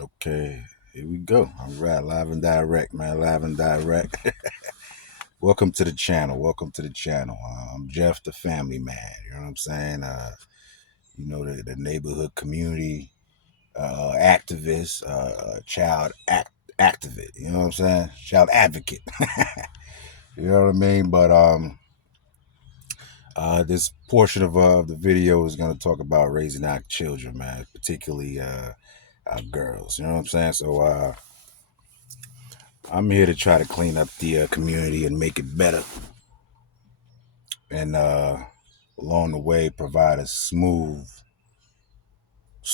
Okay, here we go. All right, live and direct, man. Live and direct. Welcome to the channel. Welcome to the channel. I'm Jeff, the family man. You know what I'm saying? The neighborhood community activist, child activist. You know what I'm saying? Child advocate. You know what I mean? But this portion of the video is going to talk about raising our children, man, particularly our girls. You know what I'm saying? So I'm here to try to clean up the community and make it better, and along the way provide a smooth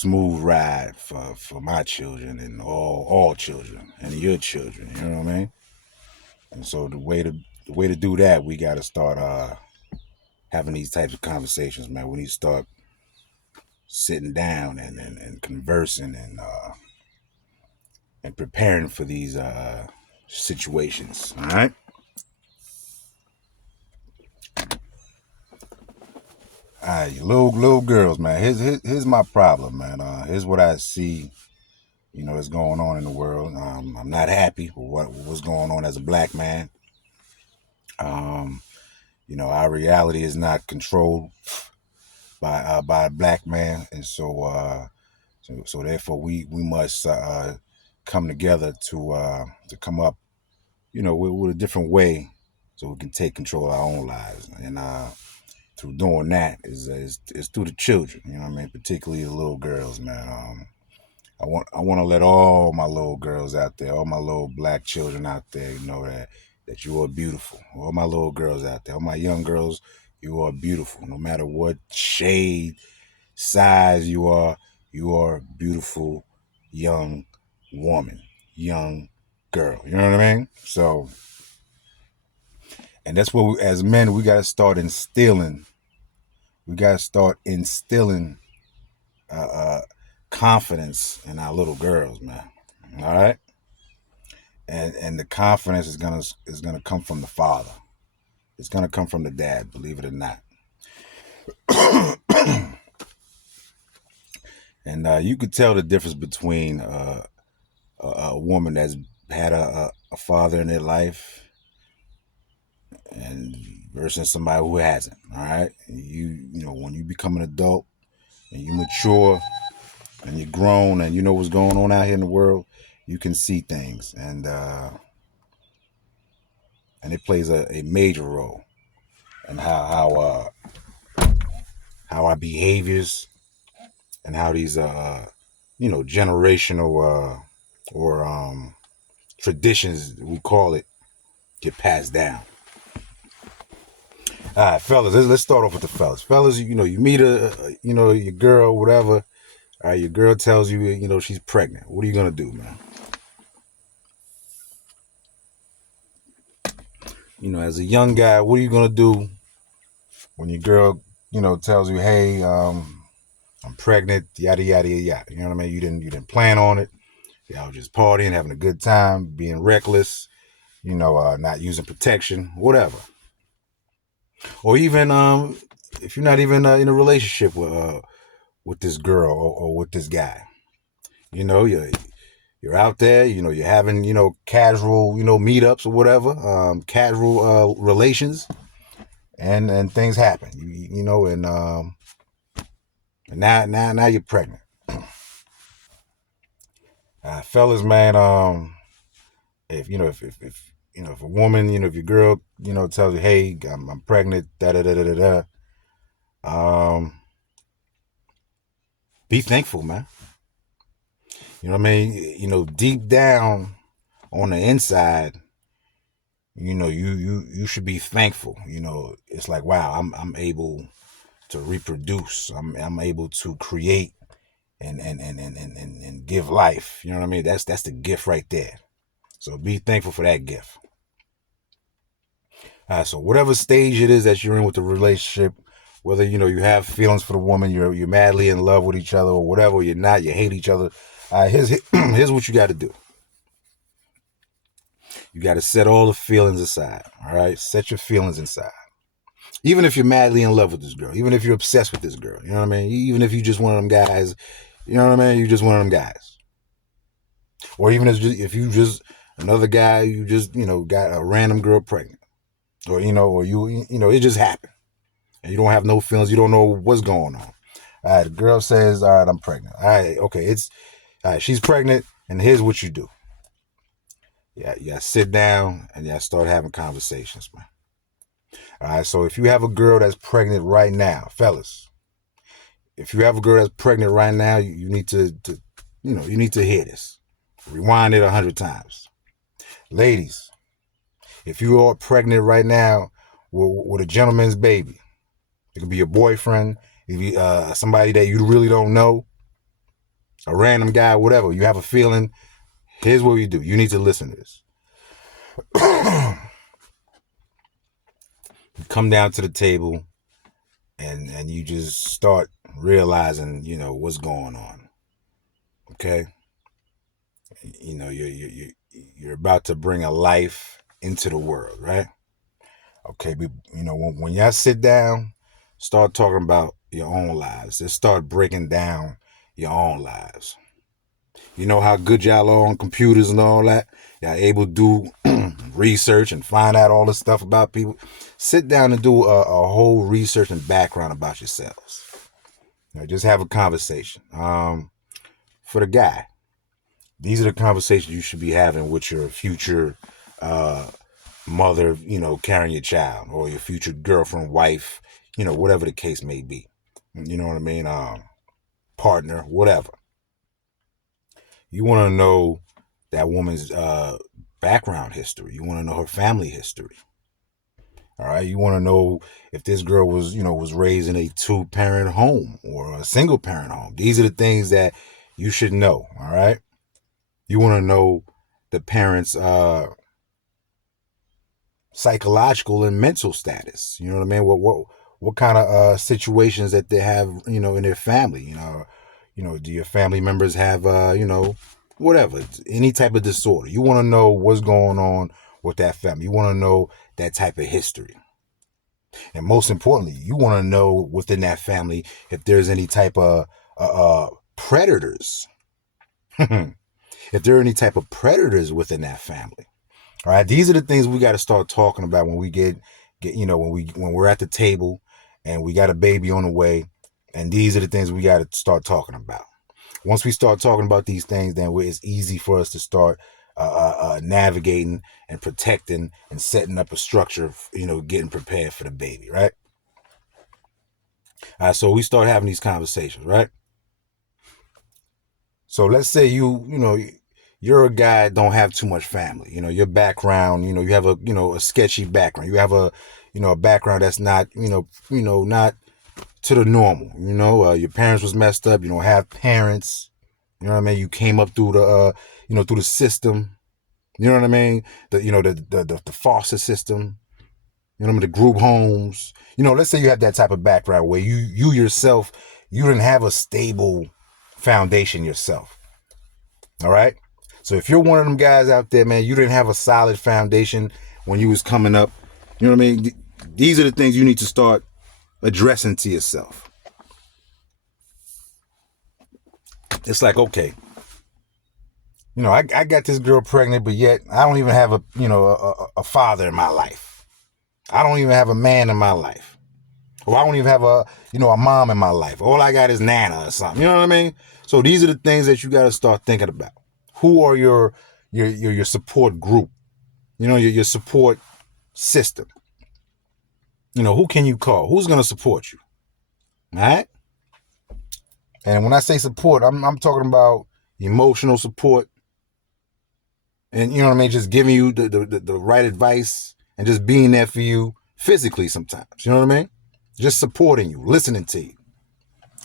ride for my children and all children and your children. You know what I mean? And so the way to do that, we got to start having these types of conversations, man. We need to start sitting down and conversing and preparing for these situations. All right. All right, little girls, man. Here's my problem, man. Here's what I see, is going on in the world. I'm not happy with what's going on as a black man. Our reality is not controlled by a black man, and so therefore we must come together to come up, with a different way, so we can take control of our own lives. And through doing that is through the children. You know what I mean? Particularly the little girls, man. I want to let all my little girls out there, all my little black children out there, know that you are beautiful. All my little girls out there, all my young girls, you are beautiful. No matter what shade, size you are beautiful, young woman, young girl. You know what I mean? So, and that's what as men, we got to start instilling. We got to start instilling confidence in our little girls, man. All right. And the confidence is gonna come from the father. It's gonna come from the dad, believe it or not. And you could tell the difference between a woman that's had a father in their life and versus somebody who hasn't. All right. When you become an adult and you mature and you're grown and you know what's going on out here in the world, you can see things, and it plays a major role in how our behaviors and how these generational or traditions, we call it, get passed down. All right, fellas, let's start off with the fellas. Fellas, you meet your girl, whatever. All right, your girl tells you, she's pregnant. What are you gonna do, man? As a young guy, what are you gonna do when your girl, tells you, hey, I'm pregnant, yada yada yada. You know what I mean? You didn't plan on it. Y'all just partying, having a good time, being reckless. Not using protection, whatever. Or even if you're not even in a relationship with this girl or with this guy, you're out there, you're having casual meetups or whatever, casual relations, and things happen, and now you're pregnant. Fellas, man, if a woman, if your girl, tells you, hey, I'm pregnant, da da da da da da, be thankful, man. You know what I mean? Deep down on the inside, you should be thankful. It's like, wow, I'm able to reproduce. I'm able to create and give life. You know what I mean? That's the gift right there. So be thankful for that gift. So whatever stage it is that you're in with the relationship, whether you have feelings for the woman, you're madly in love with each other, or whatever, you're not, you hate each other. Here's what you got to do. You got to set all the feelings aside. All right, set your feelings aside. Even if you're madly in love with this girl, even if you're obsessed with this girl, you know what I mean. Even if you just one of them guys, you know what I mean. You just one of them guys. Or even if you just another guy, you just got a random girl pregnant, or or it just happened, and you don't have no feelings, you don't know what's going on. All right, the girl says, "All right, I'm pregnant." All right, okay, all right, she's pregnant, and here's what you do. Yeah, you gotta sit down and you gotta start having conversations, man. All right, so if you have a girl that's pregnant right now, fellas, if you have a girl that's pregnant right now, you need to you need to hear this. Rewind it 100 times. Ladies, if you are pregnant right now with a gentleman's baby, it could be your boyfriend, it could be somebody that you really don't know, a random guy, whatever. You have a feeling. Here's what you do. You need to listen to this. You come down to the table and you just start realizing, what's going on. Okay? You're about to bring a life into the world, right? Okay, but when y'all sit down, start talking about your own lives. Just start breaking down your own lives. You know how good y'all are on computers and all that? Y'all able to do research and find out all this stuff about people. Sit down and do a whole research and background about yourselves. Just have a conversation. For the guy, these are the conversations you should be having with your future mother, carrying your child, or your future girlfriend, wife, whatever the case may be. You know what I mean? Partner, whatever. You want to know that woman's background history. You want to know her family history. All right. You want to know if this girl was raised in a 2-parent home or a single parent home. These are the things that you should know. All right. You want to know the parents' psychological and mental status. You know what I mean? What kind of situations that they have, in their family. Do your family members have whatever, any type of disorder? You want to know what's going on with that family. You want to know that type of history. And most importantly, you want to know within that family if there's any type of predators. If there are any type of predators within that family. All right, these are the things we got to start talking about when we get when we're at the table and we got a baby on the way, and these are the things we got to start talking about. Once we start talking about these things, then it's easy for us to start navigating and protecting and setting up a structure, getting prepared for the baby, right? All right, so we start having these conversations, right? So let's say you're a guy that don't have too much family. Your background, you have a sketchy background. You have a background that's not, not to the normal. Your parents was messed up. You don't have parents. You know what I mean? You came up through the, through the system. You know what I mean? The foster system. You know what I mean? The group homes. Let's say you have that type of background where you yourself, you didn't have a stable foundation yourself. All right. So if you're one of them guys out there, man, you didn't have a solid foundation when you was coming up. You know what I mean? These are the things you need to start addressing to yourself. It's like, okay, I got this girl pregnant, but yet I don't even have a father in my life. I don't even have a man in my life. Or I don't even have a mom in my life. All I got is Nana or something. You know what I mean? So these are the things that you got to start thinking about. Who are your support group? Your support system. Who can you call? Who's going to support you? All right? And when I say support, I'm talking about emotional support. And you know what I mean? Just giving you the right advice and just being there for you physically sometimes. You know what I mean? Just supporting you, listening to you.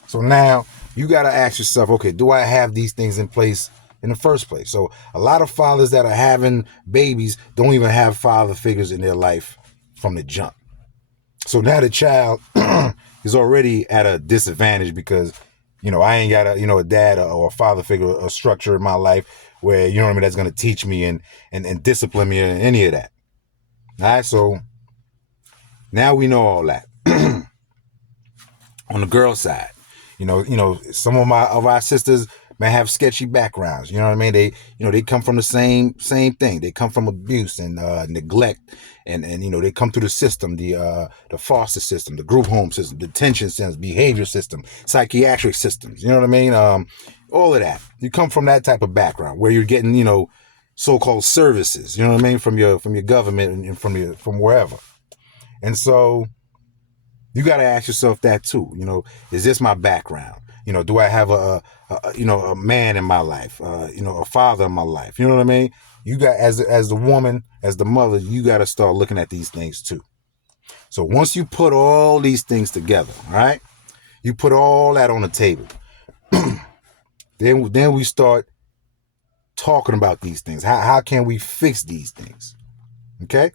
So now you got to ask yourself, okay, do I have these things in place in the first place? So a lot of fathers that are having babies don't even have father figures in their life from the jump. So now the child is already at a disadvantage because, I ain't got a dad or a father figure, a structure in my life where, you know what I mean, that's going to teach me and discipline me and any of that. All right. So now we know all that. On the girl side, some of our sisters, may have sketchy backgrounds. You know what I mean? They come from the same thing. They come from abuse and neglect, and they come through the system, the foster system, the group home system, detention systems, behavior system, psychiatric systems. You know what I mean? All of that. You come from that type of background where you're getting, so-called services. You know what I mean? From your government and from wherever. And so you got to ask yourself that too. Is this my background? Do I have a man in my life? A father in my life. You know what I mean? You got, as the woman, as the mother, you got to start looking at these things too. So once you put all these things together, all right, you put all that on the table. Then we start talking about these things. How can we fix these things? Okay.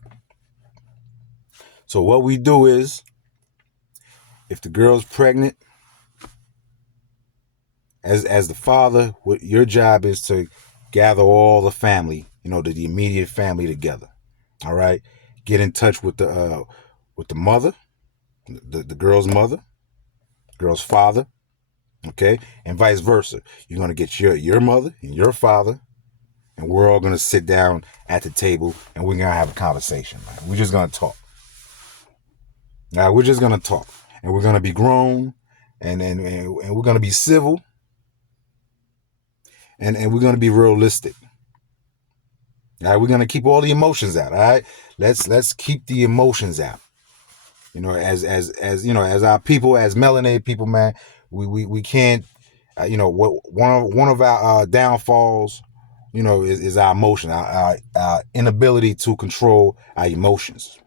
So what we do is, if the girl's pregnant, as the father, your job is to gather all the family, the immediate family together. All right. Get in touch with the mother, the girl's mother, girl's father. Okay. And vice versa. You're going to get your mother and your father, and we're all going to sit down at the table and we're going to have a conversation. Man. We're just going to talk. Now, we're just going to talk, and we're going to be grown, and we're going to be civil, and we're going to be realistic. All right, we're going to keep all the emotions out. All right, let's keep the emotions out. As our people, as melanated people, man, we can't. One of our downfalls, is our emotion, our inability to control our emotions.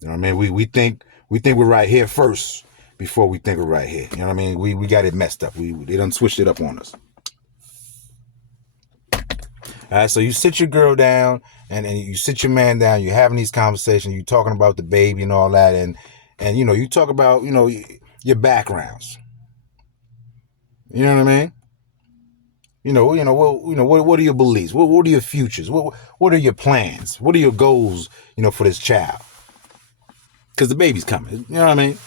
You know what I mean? We think we're right here first before we think we're right here. You know what I mean? We got it messed up. They done switched it up on us. All right, so you sit your girl down and you sit your man down. You're having these conversations. You're talking about the baby and all that, and you talk about your backgrounds. You know what I mean? What are your beliefs? What are your futures? What are your plans? What are your goals? For this child. Because the baby's coming. You know what I mean?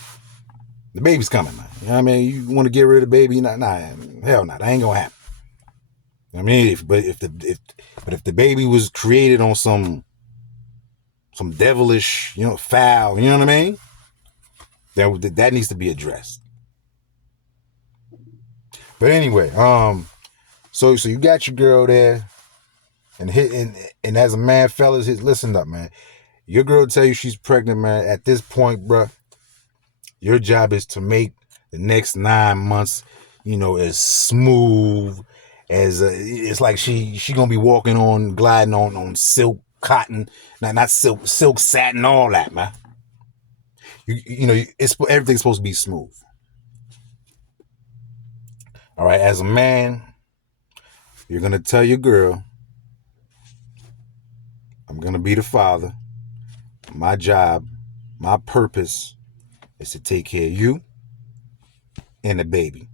The baby's coming, man. You know what I mean? You want to get rid of the baby? Nah, hell no. That ain't gonna happen. I mean, if the baby was created on some devilish, foul, you know what I mean? That needs to be addressed. But anyway, so you got your girl there, and as a man, fellas, listen up, man. Your girl tell you she's pregnant, man. At this point, bruh, your job is to make the next 9 months, as smooth as it's like she gonna be gliding on silk, cotton, not silk, satin, all that, man. Everything's supposed to be smooth. All right, as a man, you're gonna tell your girl, I'm gonna be the father. My job, my purpose is to take care of you and the baby.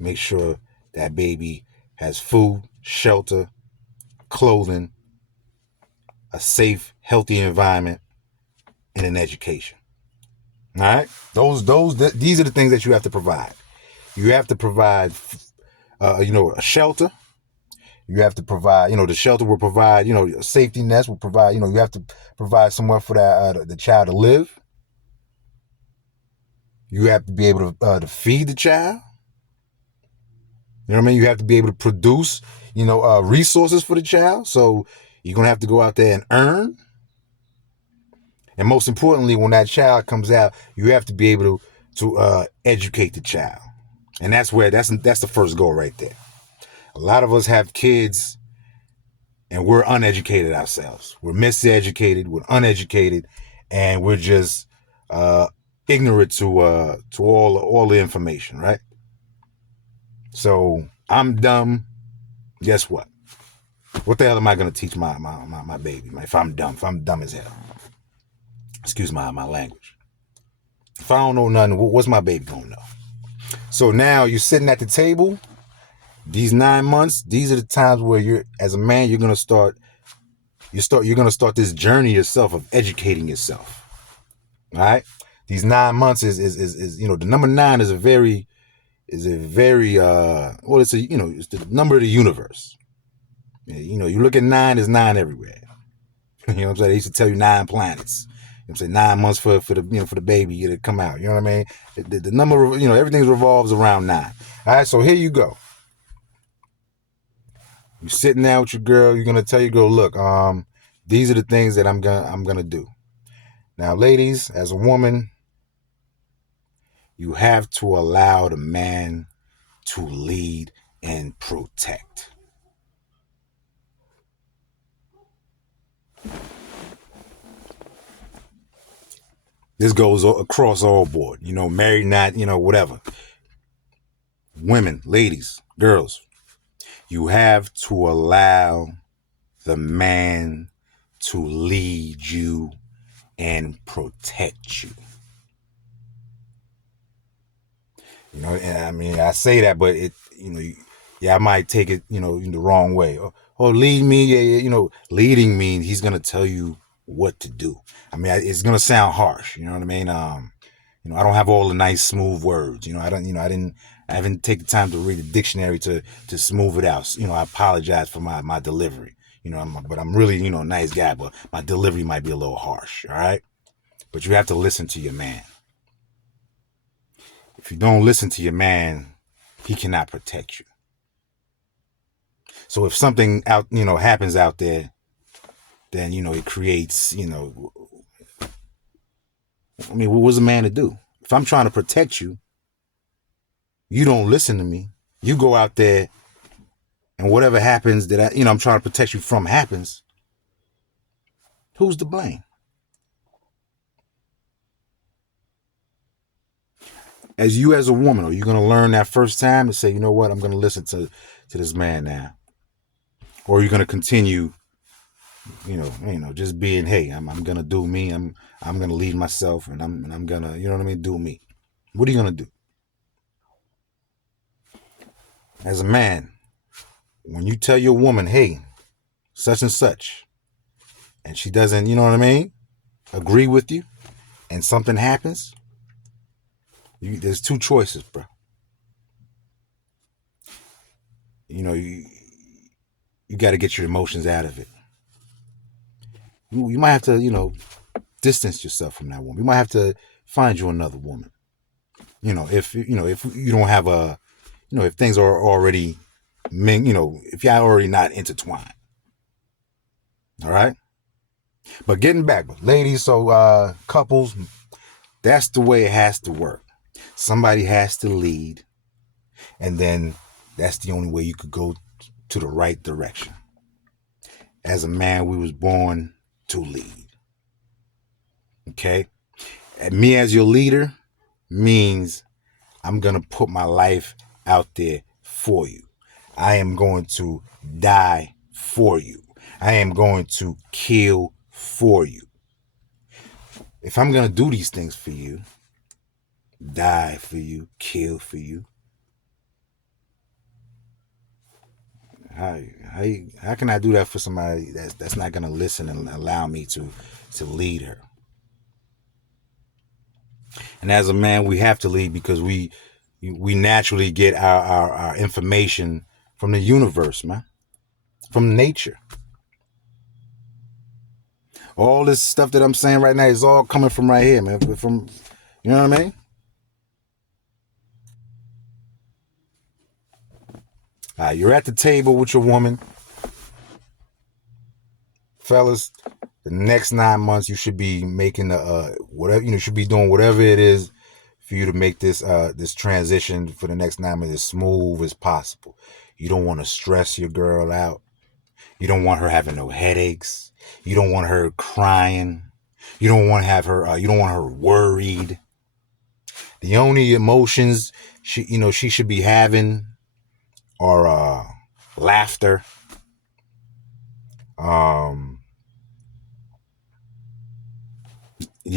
Make sure that baby has food, shelter, clothing, a safe, healthy environment, and an education. All right? These are the things that you have to provide. You have to provide, a shelter. You have to provide, the shelter will provide, a safety nest will provide, you have to provide somewhere for the child to live. You have to be able to feed the child. You know what I mean? You have to be able to produce, resources for the child. So you're going to have to go out there and earn. And most importantly, when that child comes out, you have to be able to educate the child. And that's the first goal right there. A lot of us have kids and we're uneducated ourselves. We're miseducated, we're uneducated, and we're just ignorant to all the information, right? So I'm dumb. Guess what? What the hell am I going to teach my baby? If I'm dumb as hell. Excuse my language. If I don't know nothing, what's my baby going to know? So now you're sitting at the table. These 9 months, these are the times where as a man, you're going to start this journey yourself of educating yourself. All right? These 9 months is the number 9 is a very is a very well, it's a, it's the number of the universe. You look at 9, there's 9 everywhere. You know what I'm saying? They used to tell you 9 planets. I'm saying 9 months for the for the baby to come out. You know what I mean? The number of, everything revolves around 9. All right, so here you go. You're sitting down with your girl. You're gonna tell your girl, look, these are the things that I'm gonna do. Now, ladies, as a woman, you have to allow the man to lead and protect. This goes across all board, married, not, whatever. Women, ladies, girls, you have to allow the man to lead you and protect you. And I mean, I say that, but I might take it, in the wrong way. Or lead me, leading means he's gonna tell you what to do. I mean, it's gonna sound harsh, you know what I mean? I don't have all the nice, smooth words. I haven't taken the time to read the dictionary to smooth it out. I apologize for my delivery. But I'm really, a nice guy, but my delivery might be a little harsh. All right, but you have to listen to your man. If you don't listen to your man, he cannot protect you. So if something happens out there, then it creates, I mean, what was a man to do? If I'm trying to protect you, you don't listen to me. You go out there, and whatever happens that I'm trying to protect you from happens. Who's to blame? As a woman, are you going to learn that first time and say, you know what, I'm going to listen to this man now? Or are you going to continue, just being, hey, I'm going to do me. I'm going to lead myself, and I'm going to, you know what I mean, do me. What are you going to do? As a man, when you tell your woman, hey, such and such, and she doesn't, you know what I mean, agree with you, and something happens, there's 2 choices, bro. You got to get your emotions out of it. You might have to, distance yourself from that woman. You might have to find you another woman. If you don't have if things are already, if you're already not intertwined. All right. But getting back, ladies, so couples, that's the way it has to work. Somebody has to lead, and then that's the only way you could go to the right direction. As a man, we was born to lead. Okay? And me as your leader means I'm going to put my life out there for you. I am going to die for you. I am going to kill for you. If I'm going to do these things for you, die for you, kill for you, how can I do that for somebody that's not going to listen and allow me to lead her? And as a man, we have to lead because we naturally get our information from the universe, man, from nature. All this stuff that I'm saying right now is all coming from right here, man. From, you know what I mean? You're at the table with your woman. Fellas, the next 9 months, you should be making whatever, you should be doing whatever it is for you to make this this transition for the next 9 months as smooth as possible. You don't want to stress your girl out. You don't want her having no headaches. You don't want her crying. You don't want to have her. You don't want her worried. The only emotions she should be having are laughter. The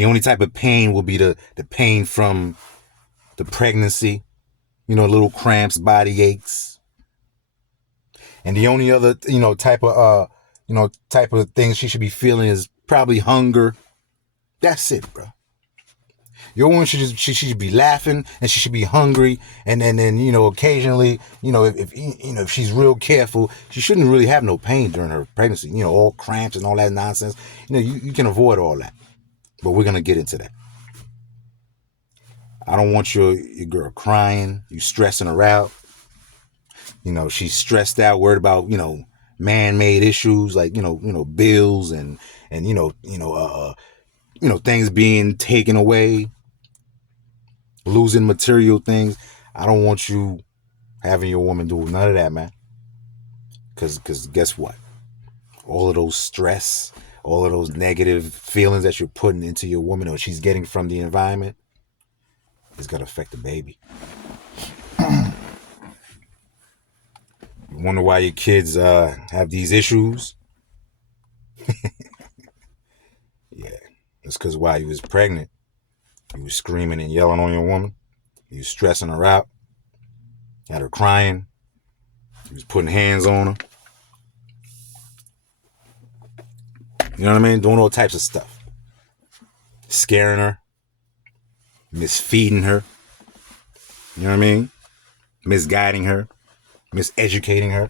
only type of pain will be the pain from the pregnancy. Little cramps, body aches. And the only other, type of things she should be feeling is probably hunger. That's it, bro. Your woman she should be laughing, and she should be hungry, and then occasionally, if she's real careful, she shouldn't really have no pain during her pregnancy. All cramps and all that nonsense. You can avoid all that. But we're gonna get into that. I don't want your girl crying, you stressing her out. She's stressed out, worried about, man-made issues like, bills and things being taken away, losing material things. I don't want you having your woman do none of that, man. Because guess what? All of those stress, all of those negative feelings that you're putting into your woman or she's getting from the environment is going to affect the baby. You wonder why your kids have these issues? Yeah, it's because while you was pregnant, you was screaming and yelling on your woman. You was stressing her out. Had her crying. You was putting hands on her. You know what I mean? Doing all types of stuff. Scaring her. Misfeeding her. You know what I mean? Misguiding her. Miseducating her.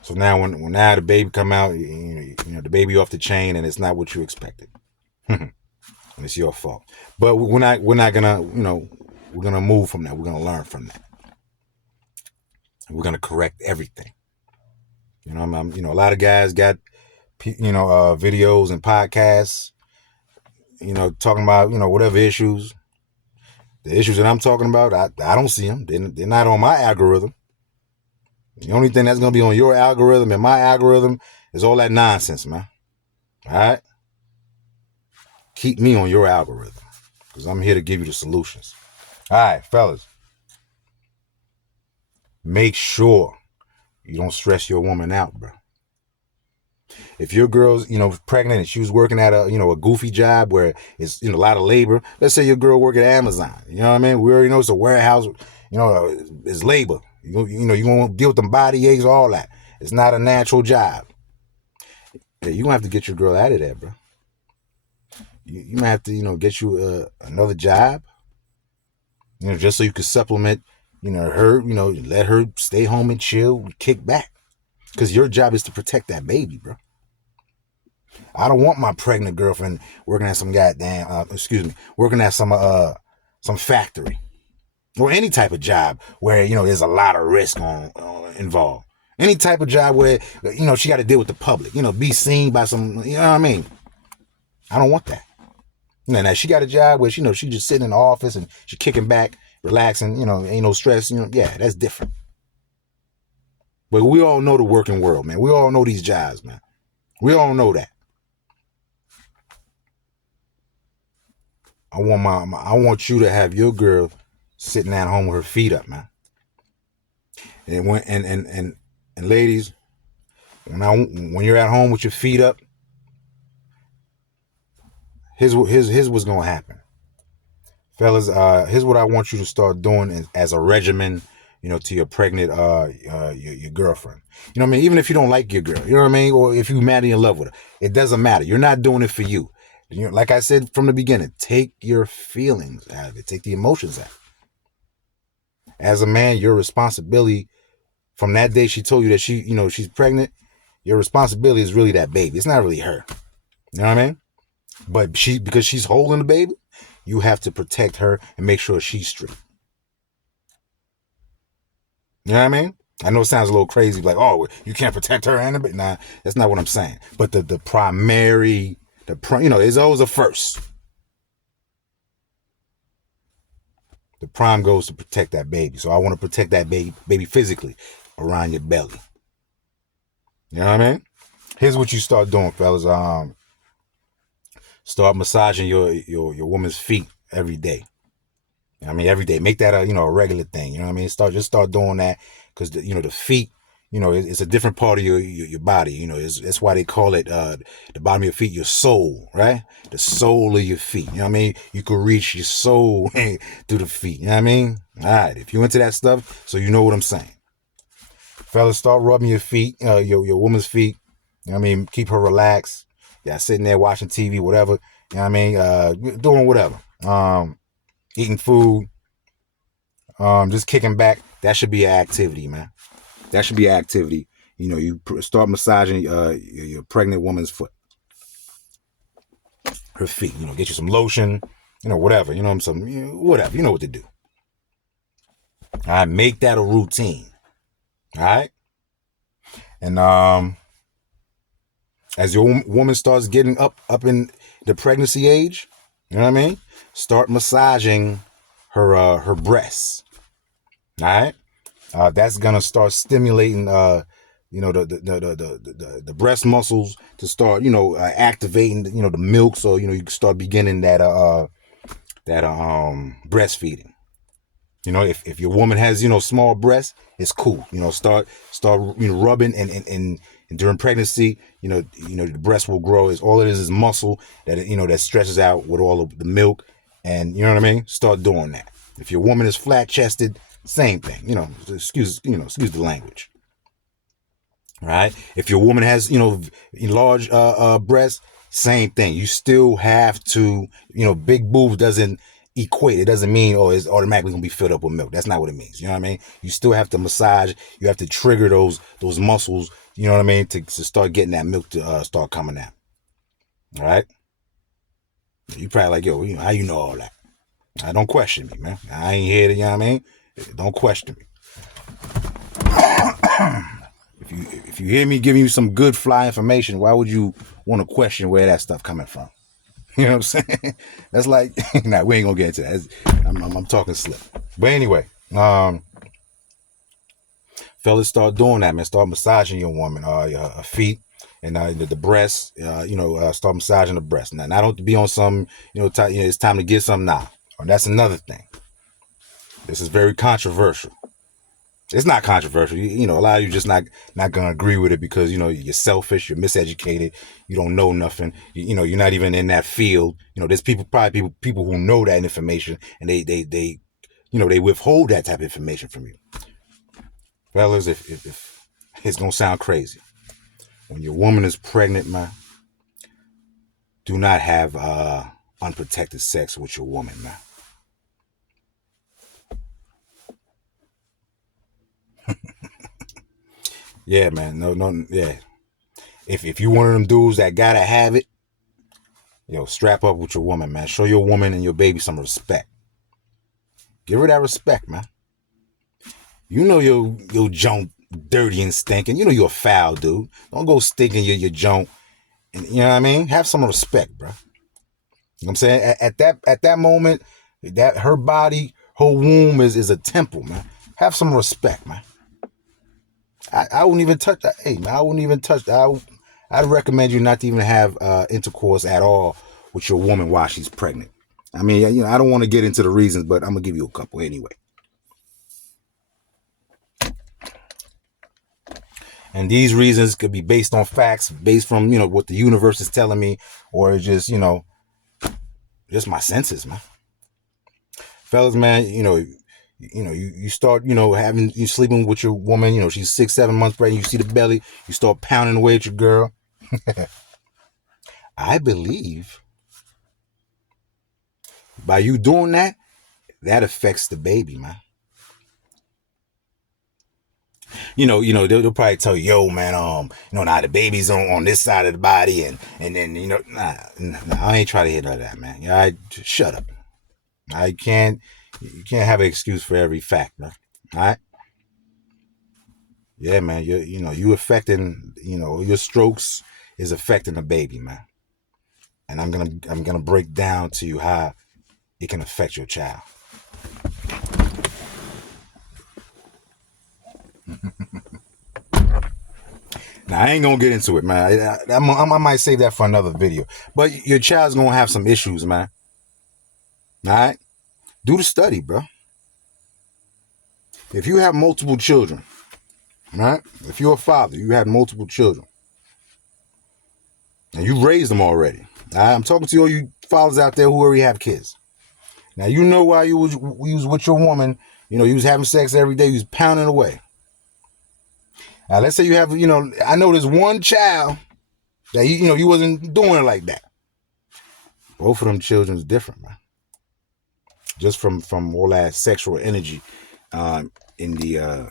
So now when the baby come out, the baby off the chain and it's not what you expected. And it's your fault. But we're not gonna, we're gonna move from that. We're gonna learn from that. We're gonna correct everything. A lot of guys got, videos and podcasts, talking about, whatever issues. The issues that I'm talking about, I don't see them. They're not on my algorithm. The only thing that's going to be on your algorithm and my algorithm is all that nonsense, man. All right? Keep me on your algorithm because I'm here to give you the solutions. All right, fellas. Make sure you don't stress your woman out, bro. If your girl's, pregnant and she was working at a goofy job where it's, a lot of labor. Let's say your girl work at Amazon. You know what I mean? We already know it's a warehouse. It's labor. You're going to deal with them body aches, all that. It's not a natural job. Yeah, you're going to have to get your girl out of there, bro. You might have to, get you another job, just so you can supplement, her, let her stay home and chill, kick back. Because your job is to protect that baby, bro. I don't want my pregnant girlfriend working at some working at some factory or any type of job where, there's a lot of risk involved. Any type of job where, she got to deal with the public, be seen by some, you know what I mean? I don't want that. Now she got a job where, she just sitting in the office and she kicking back, relaxing, ain't no stress, yeah, that's different. But we all know the working world, man. We all know these jobs, man. We all know that. I want you to have your girl sitting at home with her feet up, man. And ladies, when you're at home with your feet up, here's what's gonna happen, fellas. Here's what I want you to start doing as a regimen, to your pregnant your girlfriend. You know what I mean? Even if you don't like your girl, you know what I mean, or if you're madly in love with her, it doesn't matter. You're not doing it for you. Like I said from the beginning, take your feelings out of it. Take the emotions out. As a man, your responsibility from that day she told you that she's pregnant, your responsibility is really that baby. It's not really her. You know what I mean? But because she's holding the baby, you have to protect her and make sure she's straight. You know what I mean? I know it sounds a little crazy, like, oh, you can't protect her and the baby. Nah, that's not what I'm saying. But the primary, it's always a first. The prime goes to protect that baby. So I want to protect that baby physically around your belly. You know what I mean? Here's what you start doing, fellas. Start massaging your woman's feet every day. Every day. Make that a regular thing. You know what I mean? Start doing that because the feet, it's a different part of your body. That's why they call it the bottom of your feet, your soul, right? The soul of your feet. You know what I mean? You can reach your soul through the feet. You know what I mean? All right. If you into that stuff, so you know what I'm saying. Fellas, start rubbing your feet, your woman's feet. You know what I mean? Keep her relaxed. Yeah, sitting there watching TV, whatever. You know what I mean? Doing whatever. eating food, just kicking back. That should be an activity, man. That should be an activity. You know, you start massaging your pregnant woman's foot, her feet. You know, get you some lotion, you know, whatever. You know, whatever. You know what to do. All right, make that a routine. All right, and as your woman starts getting up in the pregnancy age, you know what I mean? Start massaging her breasts. All right, that's gonna start stimulating you know the breast muscles to start activating the milk, so you can start beginning that breastfeeding. You know, if your woman has small breasts, it's cool. You know, start rubbing and during pregnancy, the breast will grow. Is all it is muscle that that stretches out with all of the milk, and you know what I mean. Start doing that. If your woman is flat chested, same thing. Excuse the language. Right? If your woman has large breasts, same thing. You still have to big boobs doesn't equate. It doesn't mean it's automatically gonna be filled up with milk. That's not what it means. You know what I mean? You still have to massage. You have to trigger those muscles. You know what I mean, to start getting that milk to start coming out. All right. You probably like, yo, how you know all that? Don't question me, man. I ain't here to, you know what I mean? Don't question me. If you hear me giving you some good fly information, why would you want to question where that stuff coming from? You know what I'm saying? That's like, nah, we ain't gonna get into that. I'm talking slip. But anyway, fellas, start doing that, man. Start massaging your woman, your feet and the breasts. Start massaging the breasts. Now, I don't be on some, it's time to get some now. Or that's another thing. This is very controversial. It's not controversial. A lot of you just not gonna agree with it because you're selfish, you're miseducated, you don't know nothing. You're not even in that field. There's people who know that information, and they withhold that type of information from you. Fellas, if it's gonna sound crazy, when your woman is pregnant, man, do not have unprotected sex with your woman, man. Yeah, man. No, yeah. If you one of them dudes that gotta have it, strap up with your woman, man. Show your woman and your baby some respect. Give her that respect, man. Your junk dirty and stinking. You're a foul dude. Don't go stinking your junk. And you know what I mean? Have some respect, bro. You know what I'm saying? At that moment, that her body, her womb is a temple, man. Have some respect, man. I wouldn't even touch that. Hey, man, I wouldn't even touch that. I'd recommend you not to even have intercourse at all with your woman while she's pregnant. I mean, I don't want to get into the reasons, but I'm gonna give you a couple anyway. And these reasons could be based on facts, based from what the universe is telling me, or just just my senses, man. Fellas, man, you start having you sleeping with your woman. She's 6-7 months pregnant. You see the belly, you start pounding away at your girl. I believe by you doing that, that affects the baby, man. They'll probably tell you, yo, man, now the baby's on this side of the body, and then nah, I ain't trying to hear none of that, man. I shut up. You can't have an excuse for every fact, man. All right. Yeah, man. You affecting, your strokes is affecting the baby, man. And I'm gonna break down to you how it can affect your child. Now, I ain't gonna get into it, man. I might save that for another video. But your child's gonna have some issues, man. All right? Do the study, bro. If you have multiple children, all right? If you're a father, you had multiple children, and you raised them already. All right? I'm talking to all you fathers out there who already have kids. Now, while you was with your woman, you was having sex every day, you was pounding away. Now, let's say you have, I know there's one child that you wasn't doing it like that. Both of them children's different, man. just from all that sexual energy in the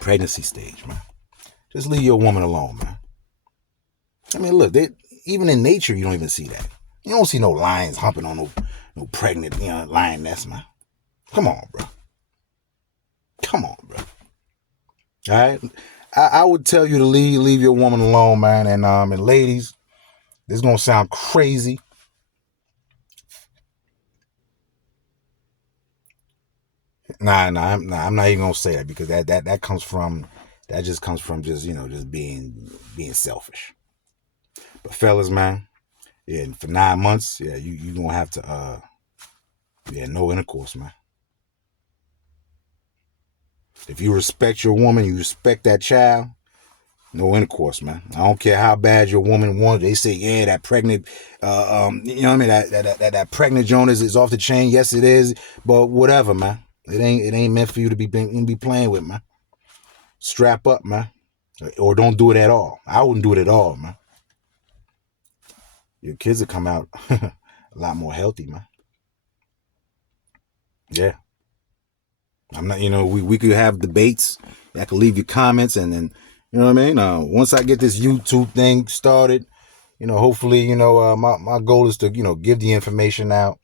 pregnancy stage, man. Just leave your woman alone, man. I mean, look, even in nature, you don't even see that. You don't see no lions humping on no pregnant, lioness, man. Come on, bro. Come on, bro. All right. I would tell you to leave your woman alone, man. And ladies, this is gonna sound crazy. Nah, I'm not even gonna say that, because that just comes from just being selfish. But fellas, man, yeah, for 9 months, yeah, you gonna have to no intercourse, man. If you respect your woman, you respect that child, no intercourse, man. I don't care how bad your woman wants. They say, yeah, that pregnant, you know what I mean? That pregnant Jonas is off the chain. Yes, it is, but whatever, man. It ain't meant for you to be playing with, man. Strap up, man, or don't do it at all. I wouldn't do it at all, man. Your kids will come out a lot more healthy, man. Yeah. I'm not, we could have debates. I could leave your comments, and then, you know what I mean? Once I get this YouTube thing started, hopefully, my goal is to, give the information out,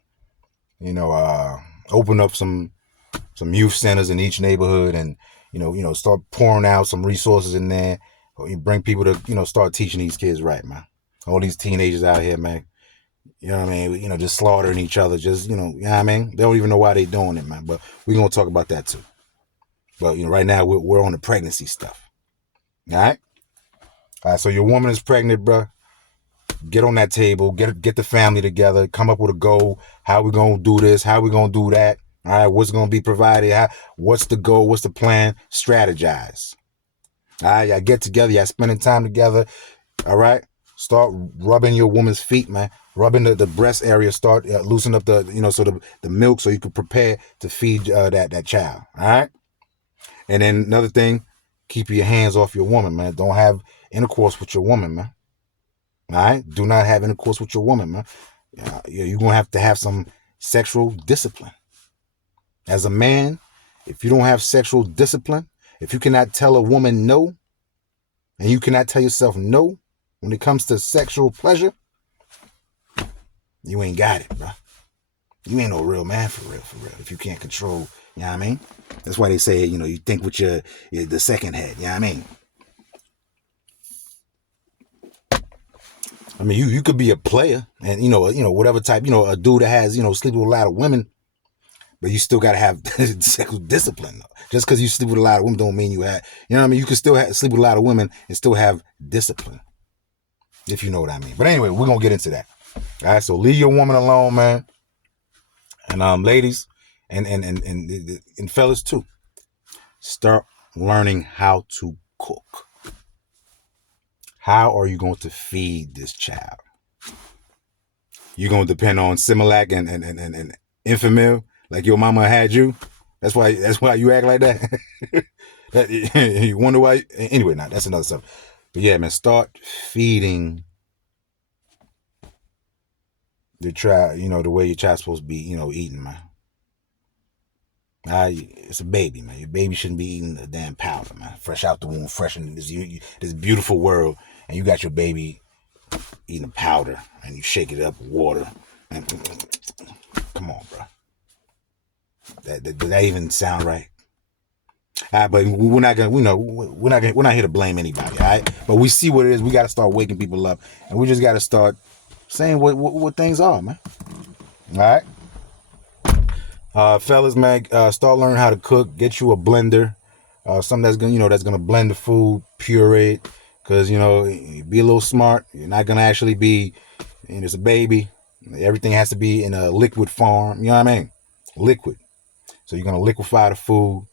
open up some youth centers in each neighborhood, and, start pouring out some resources in there, bring people to, start teaching these kids right, man. All these teenagers out here, man, you know what I mean? Just slaughtering each other, just, you know what I mean? They don't even know why they're doing it, man, but we're going to talk about that too. But, right now we're on the pregnancy stuff. All right? All right, so your woman is pregnant, bro. Get on that table, get the family together, come up with a goal. How we gonna do this? How we gonna do that? All right, what's gonna be provided? What's the goal? What's the plan? Strategize. All right, y'all get together, y'all spending time together. All right, start rubbing your woman's feet, man. Rubbing the breast area. Start loosen up the so the milk, so you can prepare to feed that child. All right, and then another thing, keep your hands off your woman, man. Don't have intercourse with your woman, man. All right, do not have intercourse with your woman, man. You're gonna have some sexual discipline. As a man, if you don't have sexual discipline, if you cannot tell a woman no, and you cannot tell yourself no when it comes to sexual pleasure, you ain't got it, bro. You ain't no real man for real. If you can't control, you know what I mean? That's why they say, you think with the second head, you know what I mean? I mean, you could be a player, and whatever type, a dude that has sleep with a lot of women, but you still gotta have sexual discipline, though. Just because you sleep with a lot of women don't mean you have, what I mean? You can still sleep with a lot of women and still have discipline, if you know what I mean. But anyway, we're gonna get into that. All right, so leave your woman alone, man. And ladies, and fellas too, start learning how to cook. How are you going to feed this child? You're going to depend on Similac and Infamil, like your mama had you? That's why you act like that? You wonder why? Anyway, that's another stuff. But yeah, man, start feeding the child, the way your child's supposed to be, eating, man. It's a baby, man. Your baby shouldn't be eating a damn powder, man. Fresh out the womb, fresh in this beautiful world, and you got your baby eating a powder, and you shake it up with water. And, come on, bro. Does that even sound right? But we're not gonna, we're not here to blame anybody, all right? But we see what it is. We got to start waking people up, and we just got to start saying what things are, man. All right. Fellas, man, start learning how to cook. Get you a blender, something that's gonna blend the food, puree it, because be a little smart. You're not gonna actually be, it's a baby. Everything has to be in a liquid form. You know what I mean? Liquid. So you're gonna liquefy the food.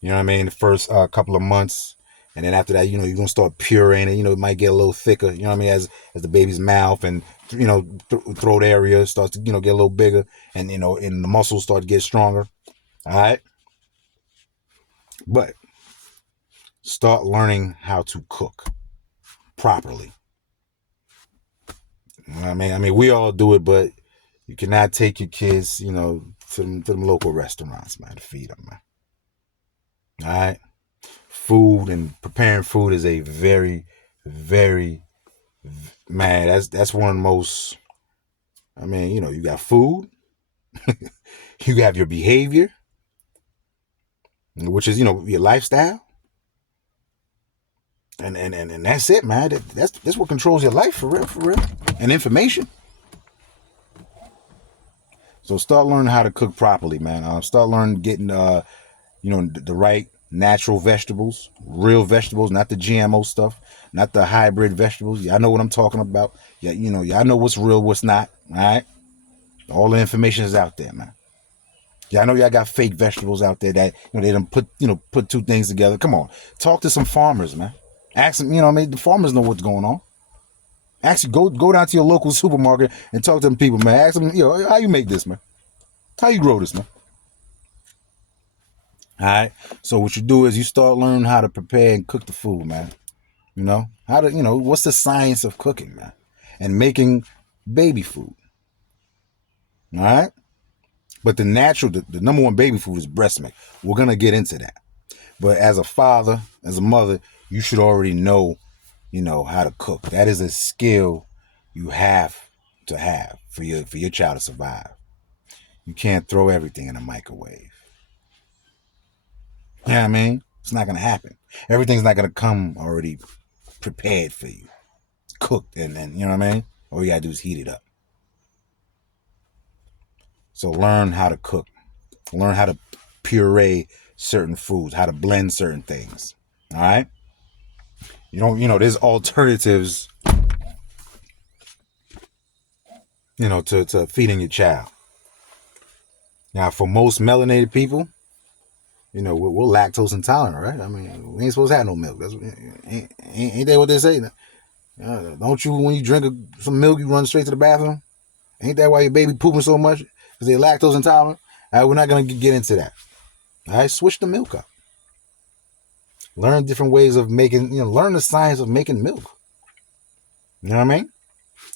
You know what I mean? The first couple of months, and then after that, you're gonna start pureeing it. It might get a little thicker. You know what I mean? As the baby's mouth and throat area starts to get a little bigger, and and the muscles start to get stronger. All right, but start learning how to cook properly. You know what I mean, we all do it, but You cannot take your kids, to them local restaurants, man, to feed them, man. All right. Food and preparing food is a very, very, man. That's one of the most. I mean, you got food, you have your behavior, which is your lifestyle, and that's it, man. That's what controls your life for real, and information. So start learning how to cook properly, man. Start learning getting the right natural vegetables, real vegetables, not the GMO stuff, not the hybrid vegetables. Y'all know what I'm talking about. Yeah, y'all know what's real, what's not. All right, all the information is out there, man. Y'all know y'all got fake vegetables out there that they don't put two things together. Come on, talk to some farmers, man. Ask them, the farmers know what's going on. Actually, go down to your local supermarket and talk to them people, man. Ask them, how you make this, man? How you grow this, man? All right. So what you do is you start learning how to prepare and cook the food, man. How to, what's the science of cooking, man, and making baby food. All right. But the number one baby food is breast milk. We're gonna get into that. But as a father, as a mother, you should already know, how to cook. That is a skill you have to have for your child to survive. You can't throw everything in a microwave. You know what I mean? It's not gonna happen. Everything's not gonna come already prepared for you, cooked, and you know what I mean? All you gotta do is heat it up. So learn how to cook. Learn how to puree certain foods, how to blend certain things. All right? There's alternatives, to feeding your child. Now, for most melanated people, we're lactose intolerant, right? I mean, we ain't supposed to have no milk. Ain't that what they say? Don't you, when you drink some milk, you run straight to the bathroom? Ain't that why your baby pooping so much? Because they're lactose intolerant? All right, we're not going to get into that. All right, switch the milk up. Learn different ways of making, learn the science of making milk. You know what I mean?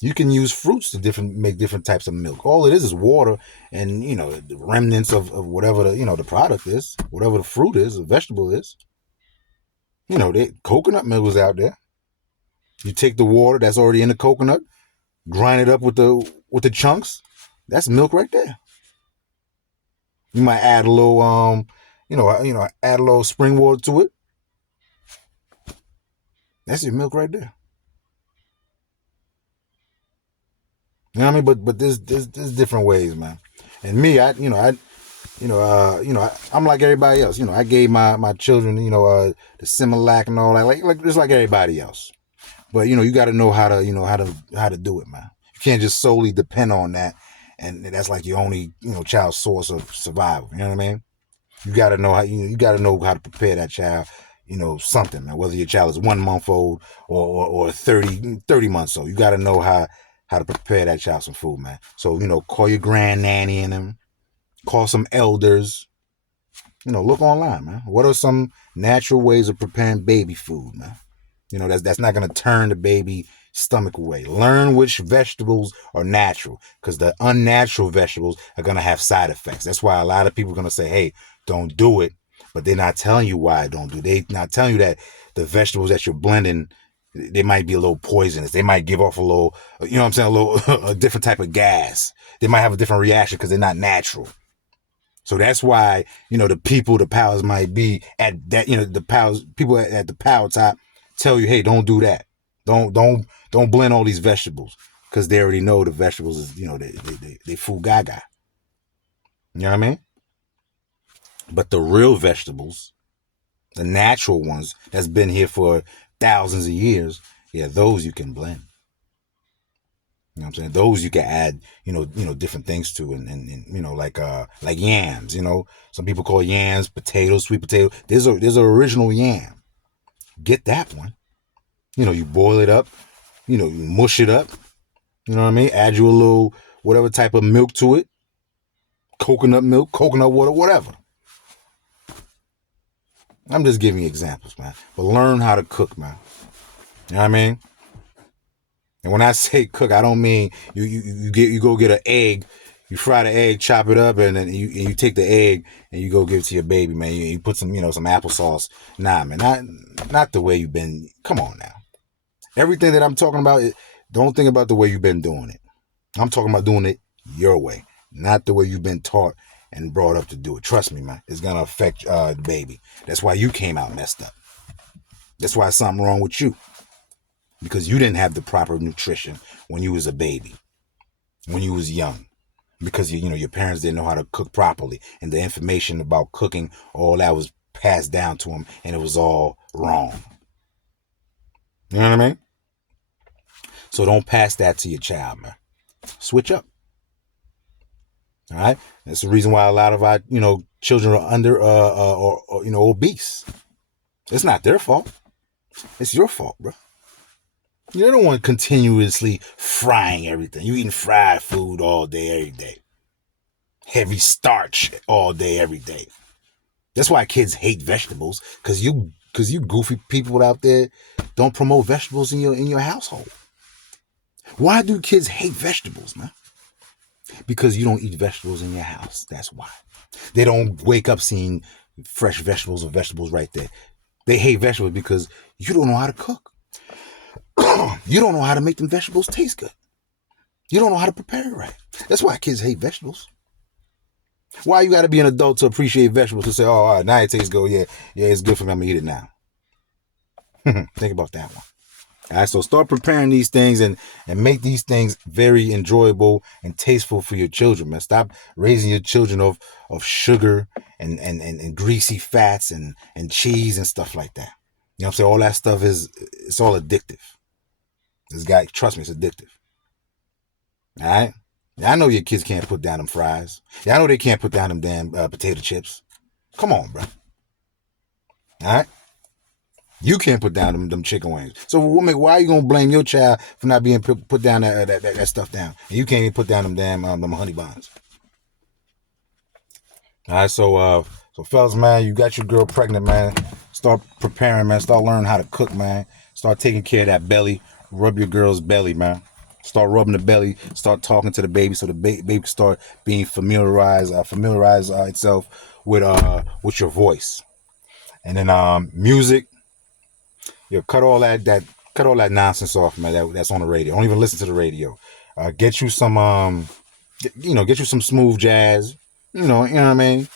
You can use fruits to make different types of milk. All it is water and, the remnants of whatever the product is, whatever the fruit is, the vegetable is. Coconut milk is out there. You take the water that's already in the coconut, grind it up with the chunks. That's milk right there. You might add a little, add a little spring water to it. That's your milk right there. You know what I mean? But there's different ways, man. And me, I'm like everybody else. I gave my children, the Similac and all that, like just like everybody else. But you got to know how to, how to do it, man. You can't just solely depend on that, and that's like your only, child's source of survival. You know what I mean? You got to know how you got to know how to prepare that child. Something, man. Whether your child is 1 month old or 30 months old, you got to know how to prepare that child some food, man. So call your grand nanny and them, call some elders. Look online, man. What are some natural ways of preparing baby food, man? That's not gonna turn the baby stomach away. Learn which vegetables are natural, because the unnatural vegetables are gonna have side effects. That's why a lot of people are gonna say, "Hey, don't do it," but they're not telling you why don't do. They not telling you that the vegetables that you're blending, they might be a little poisonous. They might give off a little, what I'm saying, a little a different type of gas. They might have a different reaction because they're not natural. So that's why, the powers might be at that, the powers, people at the power top tell you, hey, don't do that. Don't blend all these vegetables, because they already know the vegetables is, they food gaga. You know what I mean? But the real vegetables, the natural ones that's been here for thousands of years, yeah, those you can blend. You know what I'm saying? Those you can add, different things to, and like yams. Some people call yams potatoes, sweet potato. There's an original yam. Get that one. You boil it up. You mush it up. You know what I mean? Add you a little whatever type of milk to it. Coconut milk, coconut water, whatever. I'm just giving you examples, man. But learn how to cook, man. You know what I mean? And when I say cook, I don't mean you go get an egg, you fry the egg, chop it up, and then you take the egg and you go give it to your baby, man. You put some some applesauce. Nah, man, not the way you've been. Come on now. Everything that I'm talking about, don't think about the way you've been doing it. I'm talking about doing it your way, not the way you've been taught and brought up to do it. Trust me, man. It's gonna affect the baby. That's why you came out messed up. That's why something wrong with you. Because you didn't have the proper nutrition when you was a baby, when you was young. Because your parents didn't know how to cook properly, and the information about cooking, all that was passed down to them, and it was all wrong. You know what I mean? So don't pass that to your child, man. Switch up. All right? That's the reason why a lot of our, children are under or obese. It's not their fault. It's your fault, bro. You don't want continuously frying everything. You eating fried food all day, every day. Heavy starch all day, every day. That's why kids hate vegetables, because you goofy people out there don't promote vegetables in your household. Why do kids hate vegetables, man? Because you don't eat vegetables in your house. That's why. They don't wake up seeing fresh vegetables or vegetables right there. They hate vegetables because you don't know how to cook. You don't know how to make them vegetables taste good. You don't know how to prepare it right. That's why kids hate vegetables. Why you got to be an adult to appreciate vegetables, to say, oh, all right, now it tastes good. Yeah, it's good for me. I'm going to eat it now. Think about that one. All right, so start preparing these things and make these things very enjoyable and tasteful for your children, man. Stop raising your children of sugar and greasy fats and cheese and stuff like that. You know what I'm saying? All that stuff it's all addictive. This guy, trust me, it's addictive. All right? I know your kids can't put down them fries. I know they can't put down them damn potato chips. Come on, bro. All right? You can't put down them chicken wings. So why are you going to blame your child for not being put down that stuff down? And you can't even put down them damn them honey buns. All right, so fellas, man, you got your girl pregnant, man. Start preparing, man. Start learning how to cook, man. Start taking care of that belly. Rub your girl's belly, man. Start rubbing the belly. Start talking to the baby, so the baby start being familiarize itself with your voice. And then music. Cut all that nonsense off, man. That's on the radio. Don't even listen to the radio. Get you some get you some smooth jazz. You know what I mean?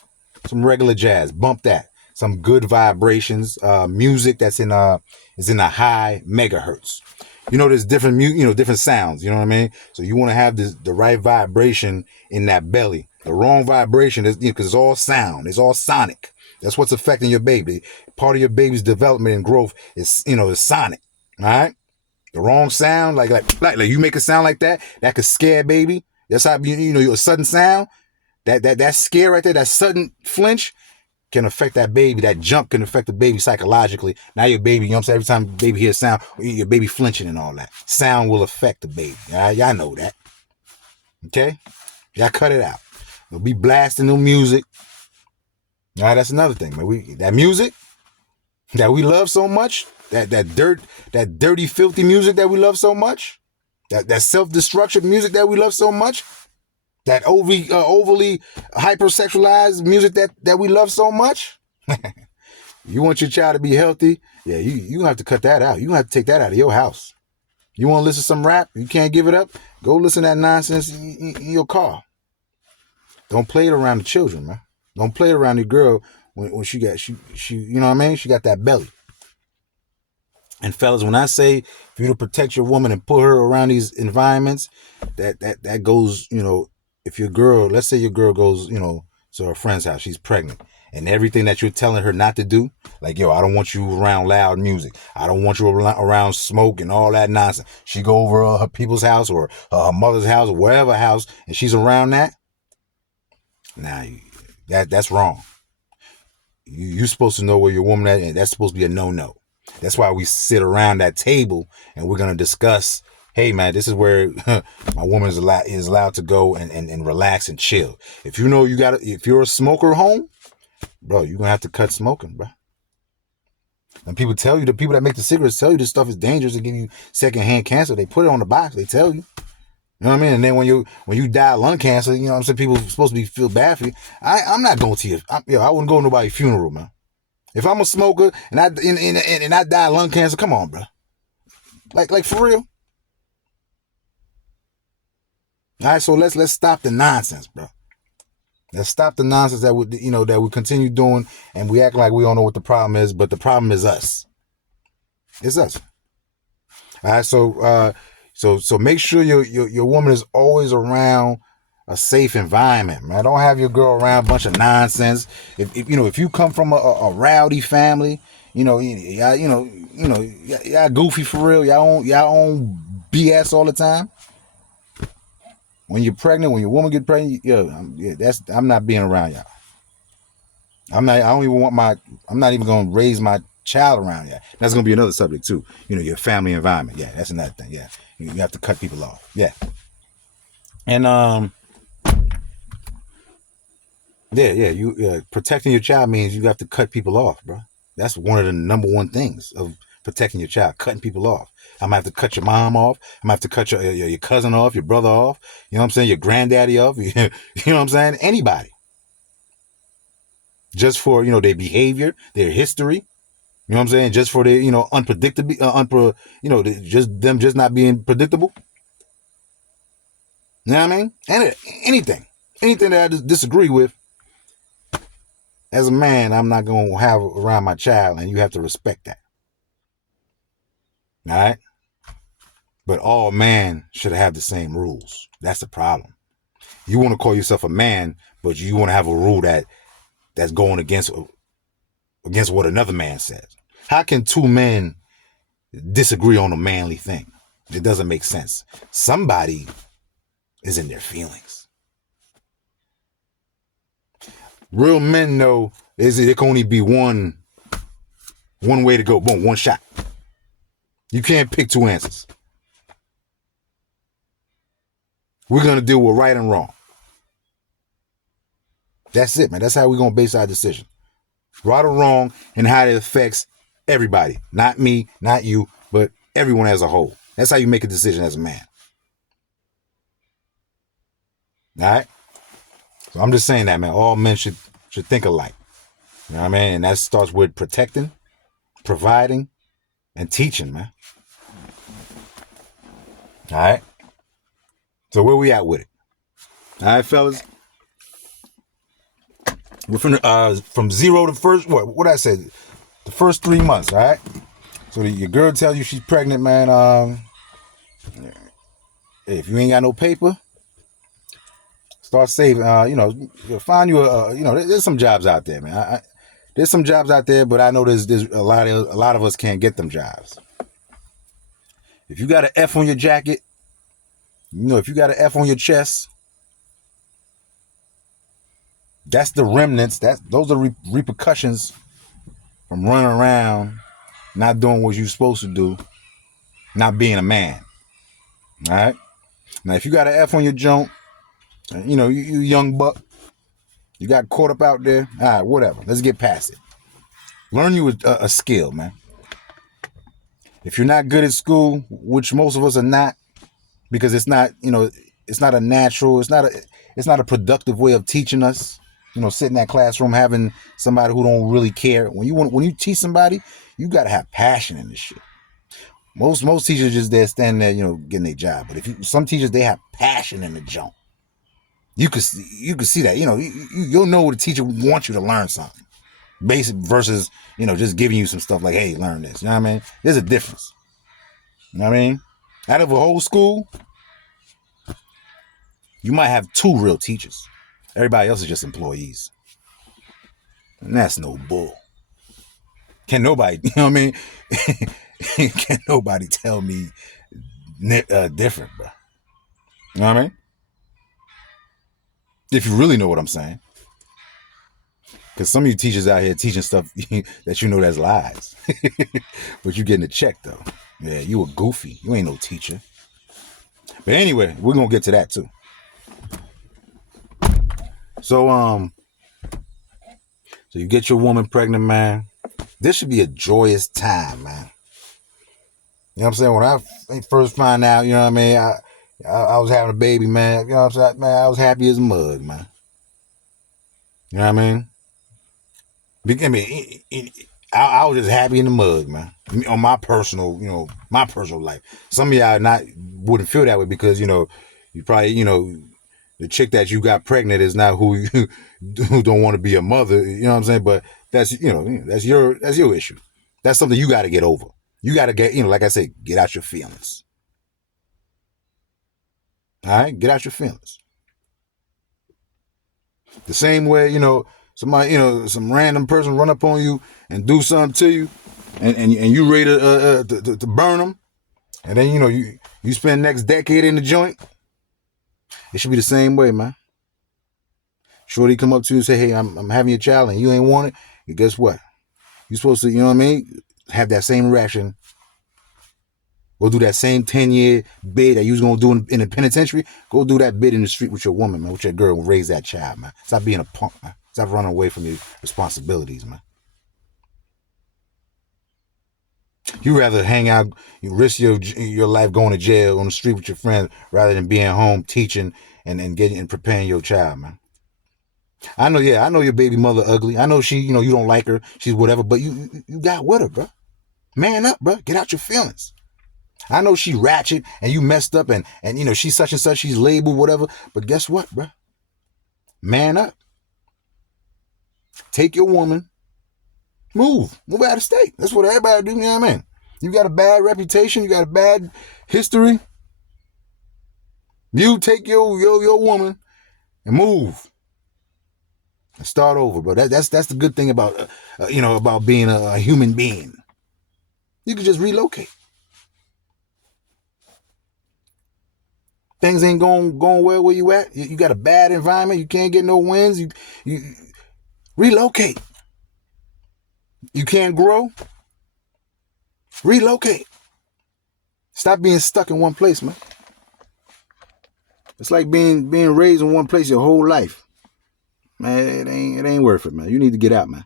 Some regular jazz. Bump that. Some good vibrations. Music that's is in a high megahertz. There's different different sounds. You know what I mean? So you want to have the right vibration in that belly. The wrong vibration is because it's all sound. It's all sonic. That's what's affecting your baby. Part of your baby's development and growth is is sonic. All right? The wrong sound, like you make a sound like that could scare baby. That's how a sudden sound, that scare right there, that sudden flinch can affect that baby. That jump can affect the baby psychologically. Now your baby, every time the baby hears sound, your baby flinching and all that. Sound will affect the baby. All right? Y'all know that. Okay? Y'all cut it out. They'll be blasting new music. All right, that's another thing, man. That music that we love so much, that dirty, filthy music that we love so much, that self-destruction music that we love so much, that overly hypersexualized music that we love so much. You want your child to be healthy? Yeah, you have to cut that out. You have to take that out of your house. You want to listen to some rap? You can't give it up? Go listen to that nonsense in your car. Don't play it around the children, man. Don't play it around your girl when she you know what I mean? She got that belly. And fellas, when I say for you to protect your woman and put her around these environments, that goes, if your girl, let's say your girl goes, to her friend's house, she's pregnant, and everything that you're telling her not to do, like, I don't want you around loud music. I don't want you around smoke and all that nonsense. She go over her people's house or her mother's house or wherever house, and she's around that. Now, that's wrong. You're supposed to know where your woman is, and that's supposed to be a no-no. That's why we sit around that table and we're gonna discuss, hey man, this is where my woman is allowed to go and relax and chill. If if you're a smoker home, bro, you're gonna have to cut smoking, bro. And people tell you, the people that make the cigarettes tell you this stuff is dangerous and give you secondhand cancer. They put it on the box. They tell you. You know what I mean? And then when you die of lung cancer, you know what I'm saying? People are supposed to feel bad for you. I'm not going to I wouldn't go to nobody's funeral, man. If I'm a smoker and I die of lung cancer, come on, bro. Like for real. All right, so let's stop the nonsense, bro. Let's stop the nonsense that we continue doing, and we act like we don't know what the problem is, but the problem is us. It's us. All right, so make sure your woman is always around a safe environment, man. Don't have your girl around a bunch of nonsense. If you come from a rowdy family, y'all goofy for real. Y'all own BS all the time. When you're pregnant, when your woman get pregnant, I'm not being around y'all. I'm not even gonna raise my child around y'all. That's gonna be another subject too. Your family environment. Yeah, that's another thing. Yeah. You have to cut people off. Yeah. And protecting your child means you have to cut people off, bro. That's one of the number one things of protecting your child, cutting people off. I'm gonna have to cut your mom off. I'm gonna have to cut your cousin off, your brother off. You know what I'm saying? Your granddaddy off. You know what I'm saying? Anybody. Just for, their behavior, their history. You know what I'm saying? Just for their, unpredictable, just not being predictable. You know what I mean? And anything that I disagree with, as a man, I'm not going to have around my child, and you have to respect that. All right? But all men should have the same rules. That's the problem. You want to call yourself a man, but you want to have a rule that's going against what another man says. How can two men disagree on a manly thing? It doesn't make sense. Somebody is in their feelings. Real men know it can only be one way to go. Boom, one shot. You can't pick two answers. We're going to deal with right and wrong. That's it, man. That's how we're going to base our decision. Right or wrong, and how it affects everybody. Not me, not you, but everyone as a whole. That's how you make a decision as a man. All right? So I'm just saying that, man. All men should think alike. You know what I mean? And that starts with protecting, providing, and teaching, man. All right? So where we at with it? All right, fellas? We're from zero to first, what I said, the first 3 months, all right? So your girl tells you she's pregnant, man. If you ain't got no paper, start saving. Find you there's some jobs out there, man. There's some jobs out there, but I know there's a lot of us can't get them jobs. If you got an F on your jacket, if you got an F on your chest, that's the remnants. Those are repercussions from running around, not doing what you're supposed to do, not being a man. All right. Now, if you got an F on your junk, you young buck, you got caught up out there. All right, whatever. Let's get past it. Learn you a skill, man. If you're not good at school, which most of us are not, because it's not a natural, it's not a productive way of teaching us. Sit in that classroom having somebody who don't really care. When you teach somebody, you gotta have passion in this shit. Most teachers just there standing there, getting their job. But some teachers, they have passion in the jump. You could see that. You'll know the teacher wants you to learn something. Basic versus, just giving you some stuff like, hey, learn this. You know what I mean? There's a difference. You know what I mean? Out of a whole school, you might have 2 real teachers. Everybody else is just employees. And that's no bull. Can nobody, you know what I mean? Can nobody tell me different, bro? You know what I mean? If you really know what I'm saying. Because some of you teachers out here teaching stuff that that's lies. But you getting a check, though. Yeah, you a goofy. You ain't no teacher. But anyway, we're going to get to that, too. So you get your woman pregnant, man. This should be a joyous time, man. You know what I'm saying? When I first find out, you know what I mean, I was having a baby, man. You know what I'm saying? Man, I was happy as a mug, man. You know what I mean? I mean, I was just happy in the mug, man. On my personal, my personal life. Some of y'all wouldn't feel that way because, you probably, the chick that you got pregnant is not who you who don't want to be a mother. You know what I'm saying? But that's, that's your issue. That's something you got to get over. You got to get, like I said, get out your feelings. All right, get out your feelings. The same way, somebody, some random person run up on you and do something to you, and you ready to burn them, and then you spend next decade in the joint. It should be the same way, man. Shorty come up to you and say, "Hey, I'm having a child," and you ain't want it. And guess what? You supposed to, have that same reaction. Go do that same 10-year bid that you was gonna do in the penitentiary. Go do that bid in the street with your woman, man, with your girl, and raise that child, man. Stop being a punk, man. Stop running away from your responsibilities, man. You rather hang out, you risk your life going to jail on the street with your friends rather than being home teaching and getting and preparing your child, man. I know your baby mother ugly. I know she, you don't like her. She's whatever, but you got with her, bro. Man up, bro. Get out your feelings. I know she ratchet and you messed up and she's such and such, she's labeled, whatever. But guess what, bro? Man up. Take your woman. Move out of state. That's what everybody do, you know what I mean? You got a bad reputation, you got a bad history. You take your woman and move. And start over, bro. That's the good thing about about being a human being. You can just relocate. Things ain't going well where you at. You got a bad environment. You can't get no wins. You relocate. You can't grow. Relocate. Stop being stuck in one place, man. It's like being raised in one place your whole life. Man, it ain't worth it, man. You need to get out, man.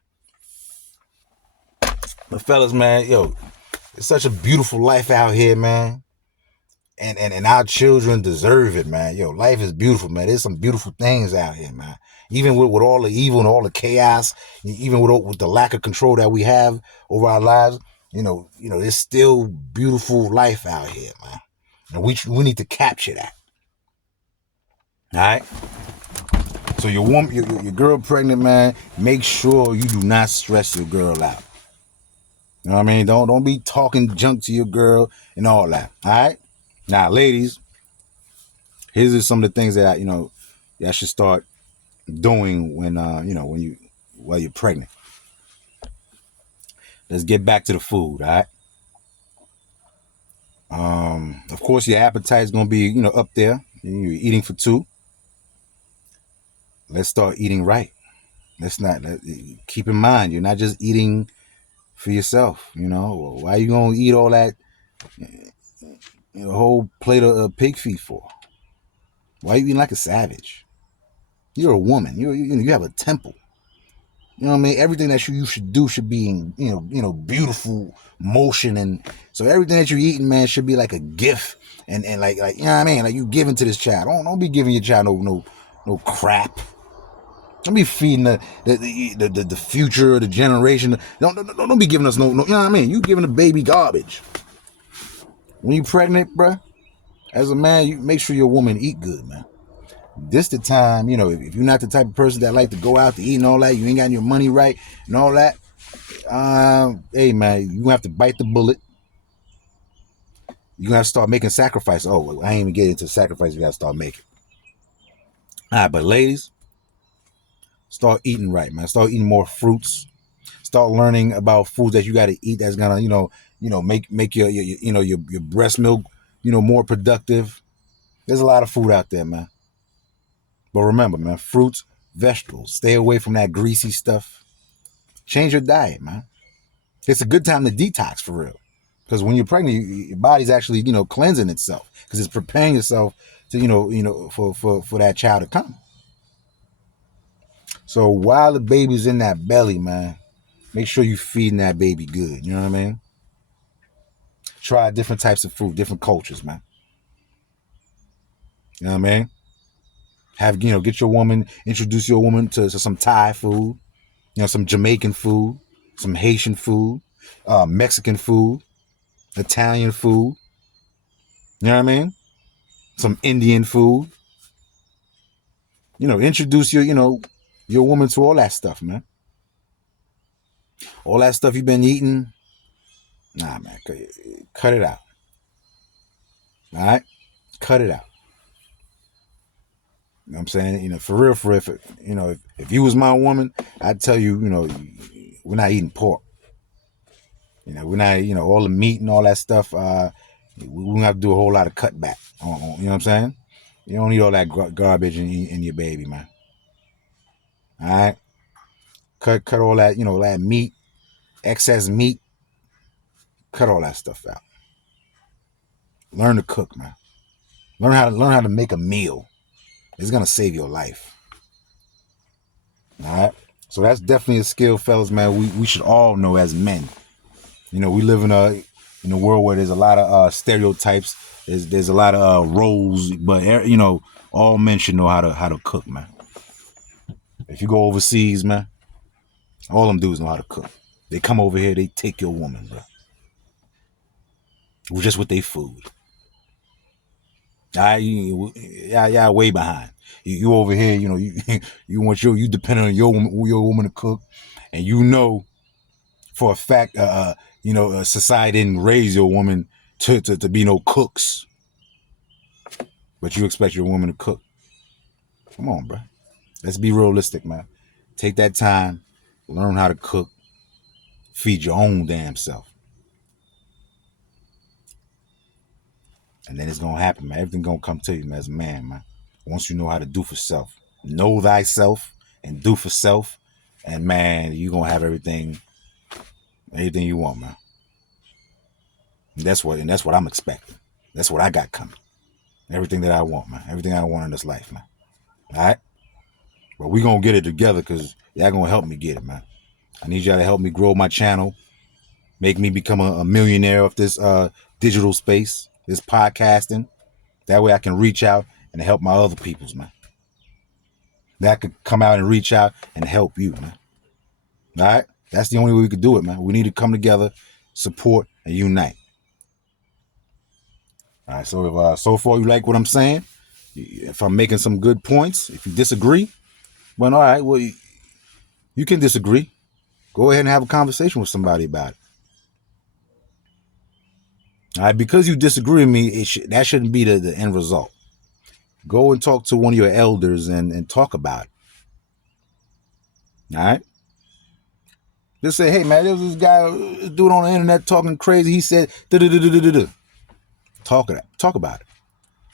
But fellas, man, it's such a beautiful life out here, man. And our children deserve it, man. Life is beautiful, man. There's some beautiful things out here, man. Even with all the evil and all the chaos, even with the lack of control that we have over our lives, there's still beautiful life out here, man. And we need to capture that. All right. So your woman, your girl pregnant, man. Make sure you do not stress your girl out. You know what I mean? Don't be talking junk to your girl and all that. All right. Now, ladies, here's just some of the things that y'all should start doing when while you're pregnant. Let's get back to the food, all right? Of course, your appetite is gonna be up there. You're eating for two. Let's start eating right. Keep in mind you're not just eating for yourself. Why are you gonna eat all that whole plate of pig feet for? Why are you eating like a savage? You're a woman. You have a temple. You know what I mean? Everything that you should do should be in, beautiful motion. And so everything that you're eating, man, should be like a gift. And like, you know what I mean? Like you giving to this child. Don't be giving your child no crap. Don't be feeding the future, the generation. Don't be giving us no, you know what I mean? You giving the baby garbage. When you pregnant, bruh, as a man, you make sure your woman eat good, man. This the time, if you're not the type of person that like to go out to eat and all that, you ain't got your money right and all that, hey, man, you're going to have to bite the bullet. You're going to have to start making sacrifices. Oh, I ain't even getting into sacrifice. You got to start making. All right, but ladies, start eating right, man. Start eating more fruits. Start learning about foods that you got to eat that's going to, make your breast milk, more productive. There's a lot of food out there, man. But remember, man, fruits, vegetables. Stay away from that greasy stuff. Change your diet, man. It's a good time to detox for real. Because when you're pregnant, your body's actually, cleansing itself. Because it's preparing yourself to, for that child to come. So while the baby's in that belly, man, Make sure you feeding that baby good. You know what I mean? Try different types of food, different cultures, man. You know what I mean? Get your woman, introduce your woman to some Thai food, some Jamaican food, some Haitian food, Mexican food, Italian food. You know what I mean? Some Indian food. Introduce your woman to all that stuff, man. All that stuff you've been eating, nah, man, cut it out. All right? Cut it out. You know what I'm saying? For real, if you was my woman, I'd tell you, we're not eating pork. We're not, all the meat and all that stuff. We don't have to do a whole lot of cutback. You know what I'm saying? You don't need all that garbage in your baby, man. All right? Cut all that, that meat, excess meat. Cut all that stuff out. Learn to cook, man. Learn how to make a meal. It's gonna save your life. All right. So that's definitely a skill, fellas, man. We should all know as men. We live in a world where there's a lot of stereotypes. There's a lot of roles, but all men should know how to cook, man. If you go overseas, man, all them dudes know how to cook. They come over here, they take your woman, bro. Just with their food. Y'all way behind. You over here, you depend on your woman to cook, and for a fact, society didn't raise your woman to be no cooks, but you expect your woman to cook. Come on, bro. Let's be realistic, man. Take that time, learn how to cook, feed your own damn self, and then it's gonna happen, man. Everything gonna come to you, man, as a man, man. Once you know how to do for self, know thyself, and do for self, and man, you gonna have everything you want, man. And that's what I'm expecting. That's what I got coming. Everything that I want, man. Everything I want in this life, man. All right? But we gonna get it together because y'all gonna help me get it, man. I need y'all to help me grow my channel, make me become a millionaire of this digital space, this podcasting. That way I can reach out and help my other peoples, man. That could come out and reach out and help you, man. All right? That's the only way we could do it, man. We need to come together, support, and unite. All right, so if so far you like what I'm saying, if I'm making some good points, if you disagree, well, all right, well, you can disagree. Go ahead and have a conversation with somebody about it. All right, because you disagree with me, that shouldn't be the end result. Go and talk to one of your elders and talk about it. All right? Just say, hey, man, there was this guy, dude on the internet talking crazy. He said, da-da-da-da-da-da. Talk about it.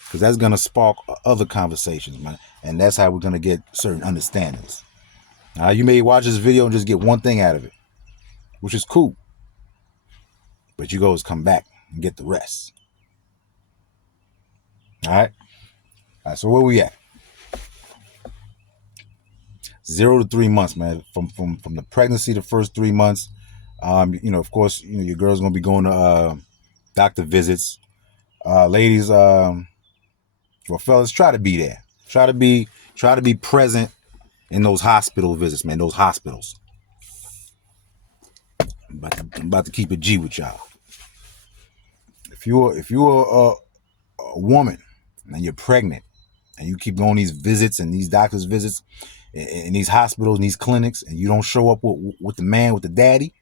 Because that's going to spark other conversations, man. And that's how we're going to get certain understandings. You may watch this video and just get one thing out of it, which is cool. But you always come back and get the rest. All right? So where we at? 0 to 3 months, man. From the pregnancy, the first 3 months, of course, your girl's going to be going to doctor visits. Ladies, fellas, try to be there. Try to be present in those hospital visits, man. Those hospitals. I'm about to keep it G with y'all. If you're a woman and you're pregnant and you keep going these visits and these doctors visits in these hospitals and these clinics, and you don't show up with the man, with the daddy,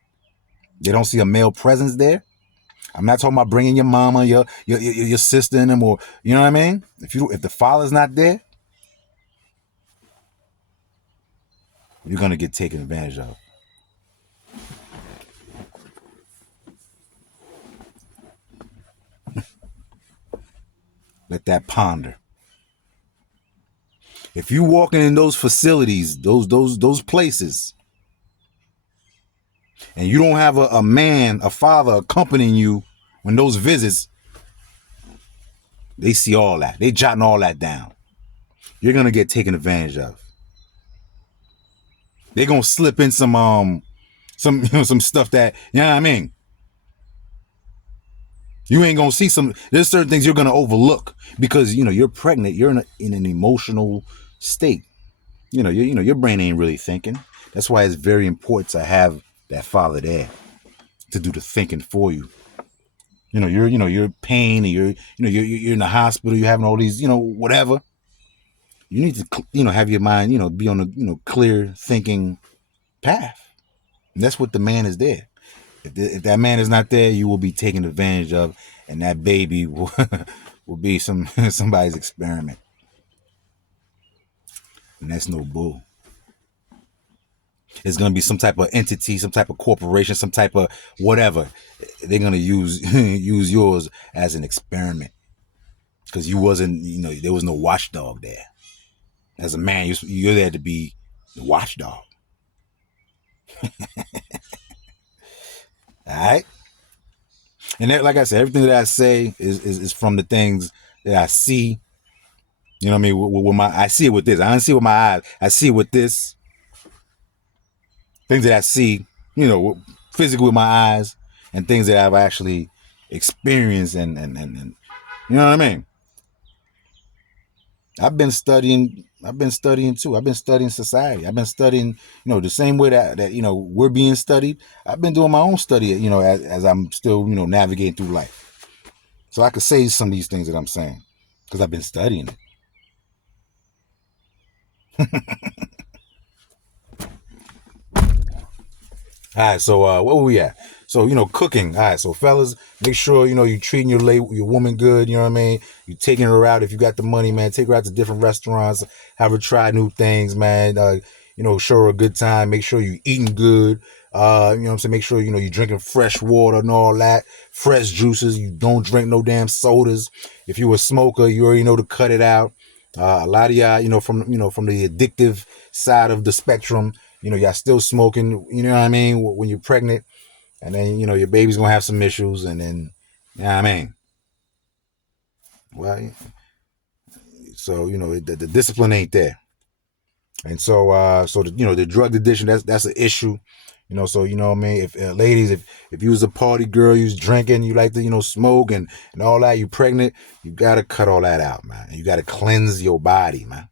they don't see a male presence there. I'm not talking about bringing your mama, your sister in them, or you know what I mean. If the father's not there, you're gonna get taken advantage of. Let that ponder. If you walking in those facilities, those places, and you don't have a man, a father accompanying you when those visits, they see all that. They jotting all that down. You're gonna get taken advantage of. They're gonna slip in some some some stuff that, you know what I mean. You ain't gonna see some. There's certain things you're gonna overlook because you're pregnant. You're in an emotional state. Your brain ain't really thinking. That's why it's very important to have that father there to do the thinking for you. You're pain, and you're in the hospital. You're having all these, whatever. You need to, have your mind, be on a, clear thinking path. And that's what the man is there. If that man is not there, you will be taken advantage of, and that baby will, will be somebody's experiment. And that's no bull. It's gonna be some type of entity, some type of corporation, some type of whatever. They're gonna use use yours as an experiment because you wasn't, there was no watchdog there. As a man, you're there to be the watchdog. All right. And that, like I said, everything that I say is from the things that I see. You know what I mean? With I see it with this. I don't see it with my eyes. I see it with this. Things that I see, physically with my eyes, and things that I've actually experienced, and you know what I mean? I've been studying too. I've been studying society. I've been studying, the same way that we're being studied. I've been doing my own study, as I'm still, navigating through life. So I could say some of these things that I'm saying because I've been studying it. All right, so where were we at? So cooking. All right, so fellas, make sure you treating your woman good. You know what I mean? You taking her out if you got the money, man. Take her out to different restaurants. Have her try new things, man. Show her a good time. Make sure you eating good. You know what I'm saying? Make sure you drinking fresh water and all that, fresh juices. You don't drink no damn sodas. If you a smoker, you already know to cut it out. A lot of y'all, from the addictive side of the spectrum, y'all still smoking, you know what I mean, when you're pregnant, and then, your baby's gonna have some issues, and then, you know what I mean? Well, so, the discipline ain't there. And so the drug addiction, that's an issue. So you know what I mean. If ladies, if you was a party girl, you was drinking, you like to smoke and all that, you pregnant, you gotta cut all that out, man. You gotta cleanse your body, man.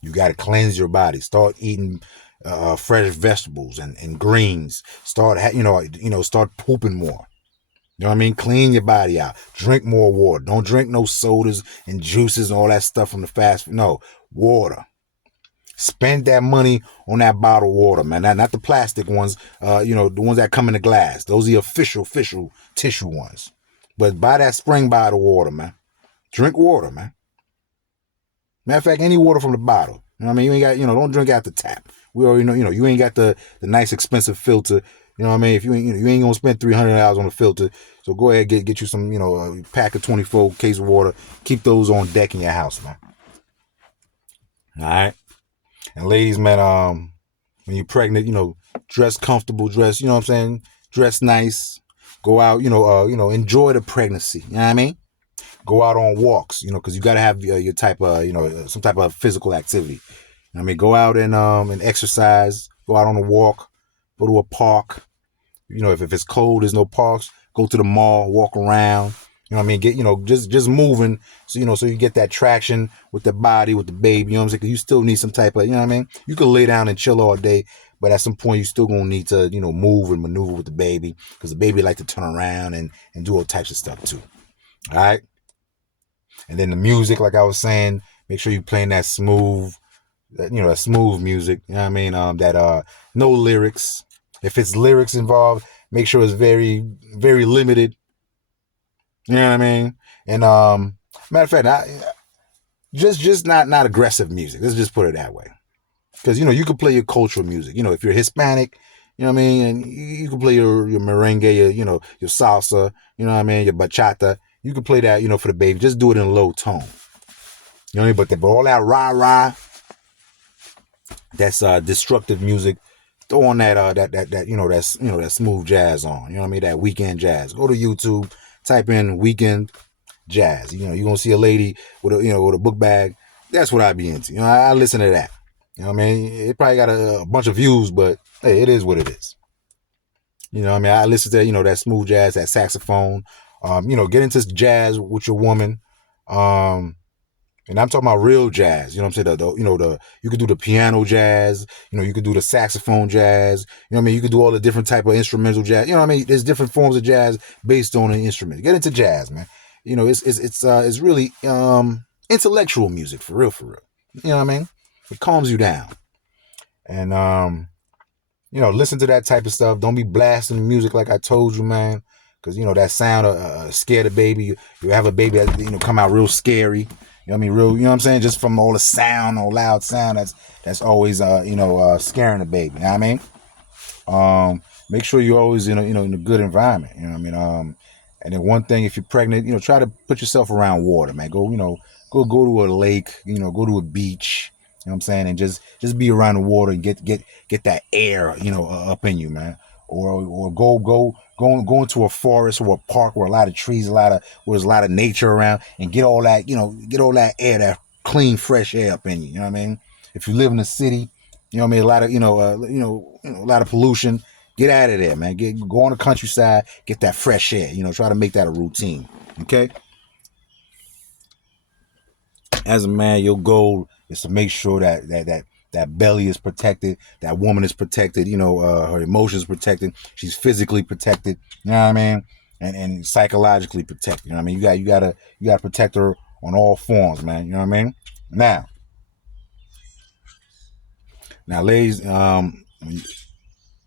You gotta cleanse your body. Start eating fresh vegetables and greens. Start start pooping more. You know what I mean? Clean your body out. Drink more water. Don't drink no sodas and juices and all that stuff from the fast food. No, water. Spend that money on that bottled water, man. Not the plastic ones, the ones that come in the glass. Those are the official tissue ones. But buy that spring bottled water, man. Drink water, man. Matter of fact, any water from the bottle. You know what I mean? You ain't got, don't drink out the tap. We already know, you ain't got the nice expensive filter. You know what I mean? If you ain't, you ain't gonna spend $300 on a filter. So go ahead, get you some, a pack of 24 case of water. Keep those on deck in your house, man. All right. And ladies, man, when you're pregnant, dress comfortable, dress, you know what I'm saying? Dress nice. Go out, enjoy the pregnancy. You know what I mean? Go out on walks, because you got to have your type of, some type of physical activity. I mean, go out and exercise. Go out on a walk. Go to a park. If it's cold, there's no parks. Go to the mall. Walk around. You know what I mean? Get, just moving. So, so you get that traction with the body, with the baby. You know what I'm saying? Because you still need some type of, you know what I mean? You can lay down and chill all day, but at some point you still gonna need to, move and maneuver with the baby because the baby like to turn around and do all types of stuff too. All right. And then the music, like I was saying, make sure you playing that smooth, that smooth music. You know what I mean? That no lyrics. If it's lyrics involved, make sure it's very, very limited. You know what I mean? And matter of fact, just not aggressive music. Let's just put it that way. Because you can play your cultural music. If you're Hispanic, you know what I mean, and you can play your merengue, your salsa, you know what I mean, your bachata. You can play that, for the baby. Just do it in a low tone. You know what I mean? But all that rah, that's destructive music. Throw on that that smooth jazz on. You know what I mean? That weekend jazz. Go to YouTube, type in weekend jazz. You're gonna see a lady with a book bag. That's what I be into. I listen to that. You know what I mean? It probably got a bunch of views, but hey, it is what it is. You know, I mean, I listen to, that smooth jazz, that saxophone. Get into jazz with your woman. Um, and I'm talking about real jazz. You know what I'm saying? You could do the piano jazz. You could do the saxophone jazz. You know what I mean? You could do all the different type of instrumental jazz. You know what I mean? There's different forms of jazz based on an instrument. Get into jazz, man. It's really intellectual music for real, for real. You know what I mean? It calms you down. And listen to that type of stuff. Don't be blasting the music like I told you, man. Because, that sound scare the baby. You have a baby that, come out real scary. You know what I mean? Real, you know what I'm saying? Just from all the sound, all loud sound, that's always, scaring the baby. You know what I mean? Make sure you're always in a good environment. You know what I mean? And then one thing, if you're pregnant, try to put yourself around water, man. Go to a lake, go to a beach. You know what I'm saying? And just be around the water and get that air, up in you, man. Or go into a forest or a park where a lot of trees, where there's a lot of nature around, and get all that air, that clean, fresh air up in you. You know what I mean? If you live in a city, you know what I mean, a lot of a lot of pollution. Get out of there, man. Go on the countryside, get that fresh air. Try to make that a routine. Okay. As a man, your goal is to make sure that belly is protected, that woman is protected, her emotions protected, she's physically protected, you know what I mean, and psychologically protected. You know what I mean, you gotta protect her on all forms, man. You know what I mean. Now, ladies,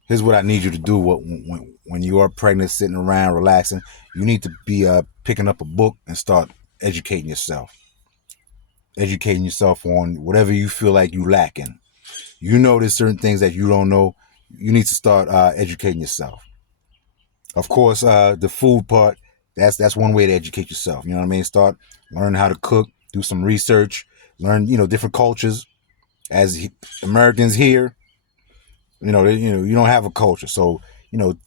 here's what I need you to do. When you are pregnant, sitting around relaxing, you need to be picking up a book and start educating yourself. Educating yourself on whatever you feel like you lacking. There's certain things that you don't know. You need to start educating yourself. Of course, the food part, that's one way to educate yourself. You know what I mean? Start learning how to cook, do some research, learn different cultures. As Americans here, you don't have a culture, so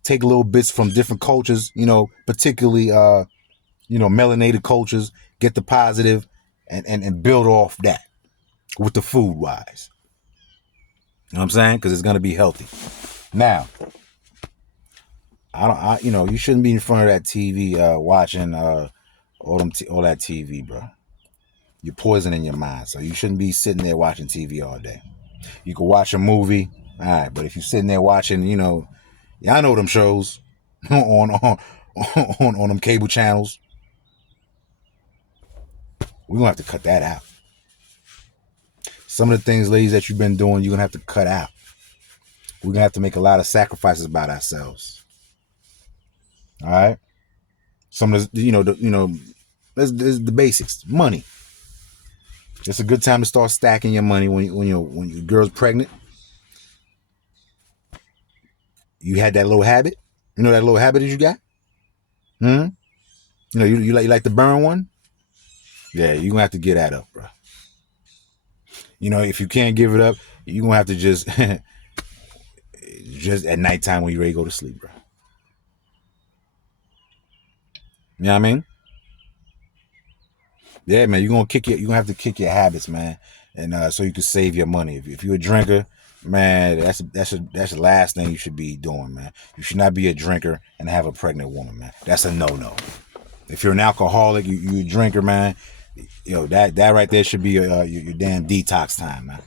take little bits from different cultures. Particularly melanated cultures. Get the positive, and build off that with the food wise. You know what I'm saying? Because it's gonna be healthy. Now, you shouldn't be in front of that TV watching all that TV, bro. You're poisoning your mind, so you shouldn't be sitting there watching TV all day. You can watch a movie, all right, but if you're sitting there watching, y'all know them shows on them cable channels, we're gonna have to cut that out. Some of the things, ladies, that you've been doing, you're gonna have to cut out. We're gonna have to make a lot of sacrifices about ourselves. All right. Some of the, there's the basics. Money. It's a good time to start stacking your money when your girl's pregnant. You had that little habit. That little habit that you got. You like the burn one. Yeah, you're gonna have to get that up, bro. If you can't give it up, you're gonna have to just just at nighttime when you're ready to go to sleep, bro. You know what I mean? Yeah, man. You're gonna have to kick your habits, man, and so you can save your money. If you're a drinker, man, that's the last thing you should be doing, man. You should not be a drinker and have a pregnant woman, man. That's a no. If you're an alcoholic, you're a drinker, man. That right there should be your damn detox time, man.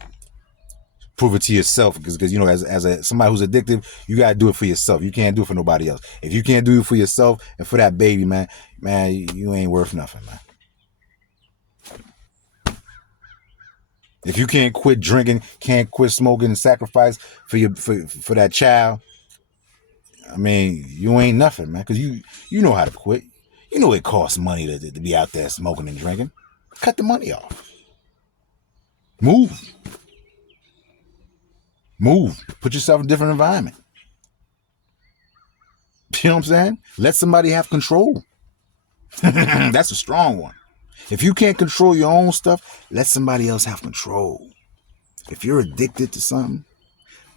Prove it to yourself, because as somebody who's addicted, you gotta do it for yourself. You can't do it for nobody else. If you can't do it for yourself and for that baby, man, you ain't worth nothing, man. If you can't quit drinking, can't quit smoking, and sacrifice for that child, I mean, you ain't nothing, man. Because you know how to quit. It costs money to be out there smoking and drinking. Cut the money off. Move. Put yourself in a different environment. You know what I'm saying? Let somebody have control. That's a strong one. If you can't control your own stuff, let somebody else have control. If you're addicted to something,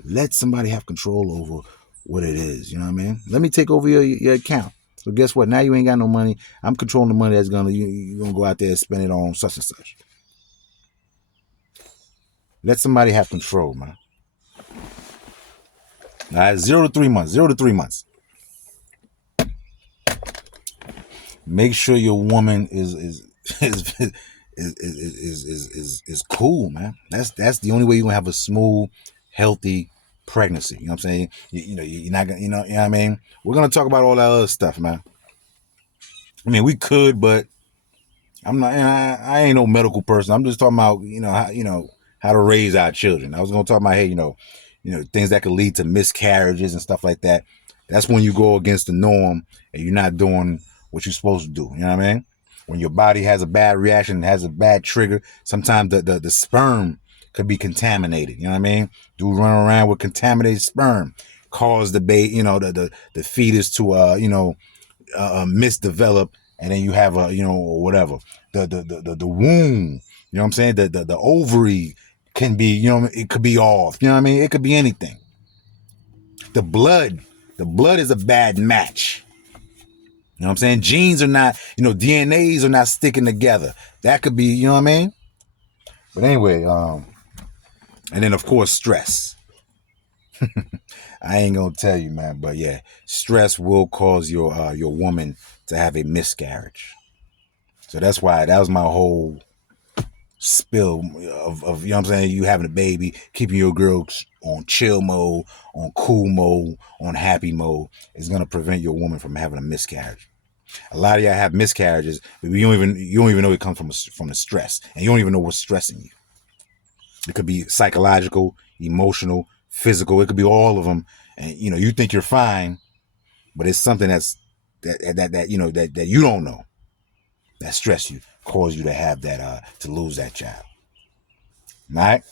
let somebody have control over what it is. You know what I mean? Let me take over your account. So guess what? Now you ain't got no money. I'm controlling the money that's you're gonna go out there and spend it on such and such. Let somebody have control, man. All right, 0 to 3 months. 0 to 3 months. Make sure your woman is is cool, man. That's the only way you're gonna have a smooth, healthy pregnancy. You know what I'm saying? You're not gonna, you know what I mean? We're gonna talk about all that other stuff, man. I mean, we could, but I'm not. I ain't no medical person. I'm just talking about how to raise our children. I was gonna talk about, hey, things that could lead to miscarriages and stuff like that. That's when you go against the norm and you're not doing what you're supposed to do. You know what I mean? When your body has a bad reaction, has a bad trigger, sometimes the sperm could be contaminated. You know what I mean? Dude running around with contaminated sperm cause the baby, the fetus to misdevelop, and then you have whatever, the womb. You know what I'm saying? The ovary can be, it could be off. You know what I mean? It could be anything. The blood is a bad match. You know what I'm saying? Genes are not, DNAs are not sticking together. That could be, you know what I mean? But anyway, and then of course stress. I ain't gonna tell you, man, but yeah, stress will cause your woman to have a miscarriage. So that's why that was my whole spill of you know what I'm saying, you having a baby, keeping your girl on chill mode, on cool mode, on happy mode is gonna prevent your woman from having a miscarriage. A lot of y'all have miscarriages, but you don't even know it comes from the stress, and you don't even know what's stressing you. It could be psychological, emotional, physical. It could be all of them, and you think you're fine, but it's something that you don't know, that stress you, cause you to have that to lose that child. Right?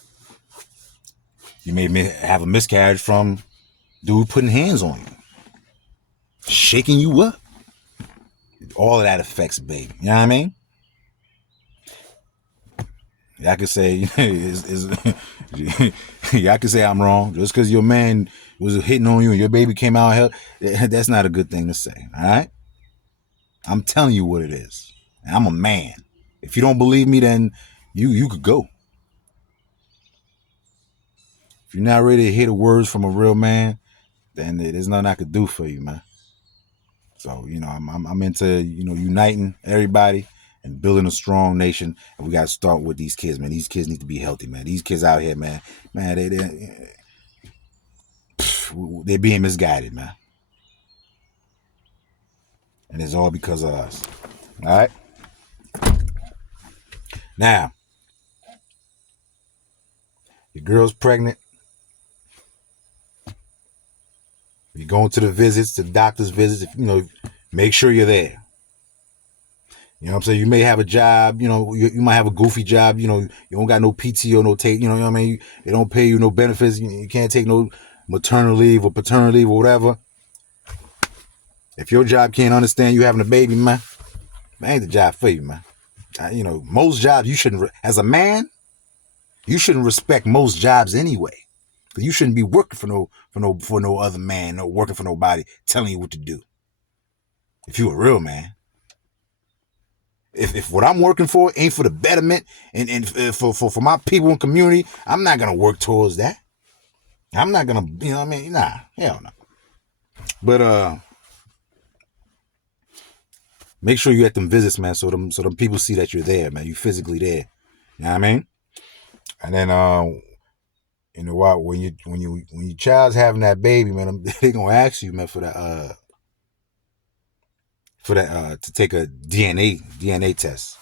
You may have a miscarriage from dude putting hands on you, shaking you up. All of that affects baby. You know what I mean? Y'all can say y'all can say I'm wrong. Just because your man was hitting on you and your baby came out hell, that's not a good thing to say. All right? I'm telling you what it is. And I'm a man. If you don't believe me, then you could go. If you're not ready to hear the words from a real man, then there's nothing I could do for you, man. So I'm into uniting everybody and building a strong nation. And we got to start with these kids, man. These kids need to be healthy, man. These kids out here, man, they're being misguided, man. And it's all because of us. All right. Now, your girl's pregnant. You're going to the visits, to the doctor's visits. Make sure you're there. You know what I'm saying? You may have a job, you might have a goofy job, you don't got no PTO, no take, you know what I mean? They don't pay you no benefits. You can't take no maternal leave or paternal leave or whatever. If your job can't understand you having a baby, man ain't the job for you, man. Most jobs you shouldn't, as a man, you shouldn't respect most jobs anyway. Because you shouldn't be working for no other man, no working for nobody telling you what to do. If you a real man. If what I'm working for ain't for the betterment and for my people and community, I'm not gonna work towards that. I'm not gonna, you know what I mean? Nah, hell no. But make sure you at them visits, man, so them people see that you're there, man. You physically there. You know what I mean? And then what, when your child's having that baby, man, they gonna ask you, man, for that to take a DNA test.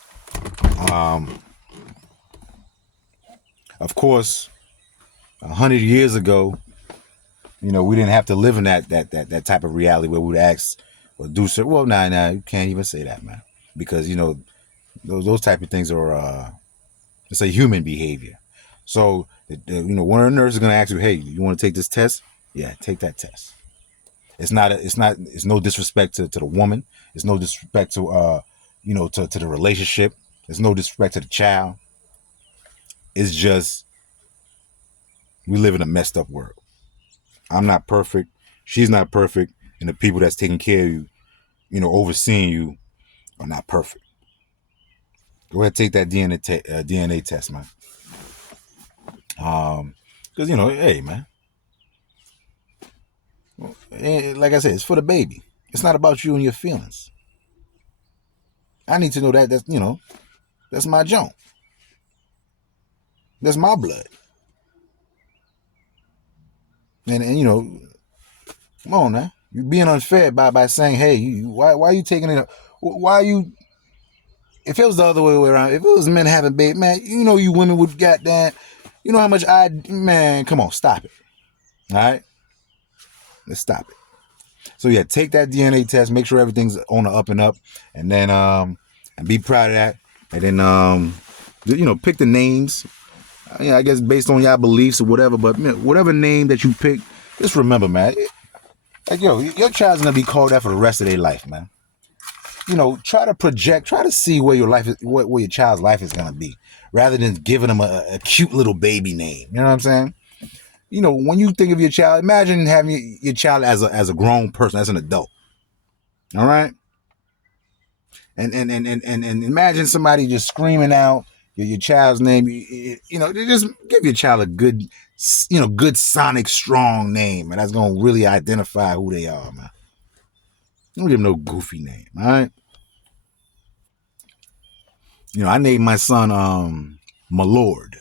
Of course, 100 years ago, we didn't have to live in that type of reality where we would ask or do so. Well, nah, you can't even say that, man, because those type of things are it's a human behavior. So one of the nurses is gonna ask you, hey, you want to take this test? Yeah, take that test. It's no disrespect to the woman. It's no disrespect to to the relationship. It's no disrespect to the child. It's just we live in a messed up world. I'm not perfect. She's not perfect. And the people that's taking care of you, overseeing you, are not perfect. Go ahead and take that DNA test, man. Because, hey, man. Like I said, it's for the baby. It's not about you and your feelings. I need to know that that's my junk. That's my blood. And come on now. You're being unfair by saying, hey, why are you taking it up? Why are you, if it was the other way around, if it was men having baby, man, you women would goddamn, how much man, come on, stop it. All right? Let's stop it. So yeah, take that DNA test, make sure everything's on the up and up, and then and be proud of that. And then pick the names. I guess based on y'all beliefs or whatever, but whatever name that you pick, just remember, man, like your child's gonna be called that for the rest of their life, man. Try to project, try to see where your life is, where your child's life is gonna be, rather than giving them a cute little baby name. You know what I'm saying? When you think of your child, imagine having your child as a grown person, as an adult. All right, and imagine somebody just screaming out your child's name. Just give your child a good, good sonic, strong name, and that's gonna really identify who they are, man. Don't give them no goofy name, all right? I named my son my Lord.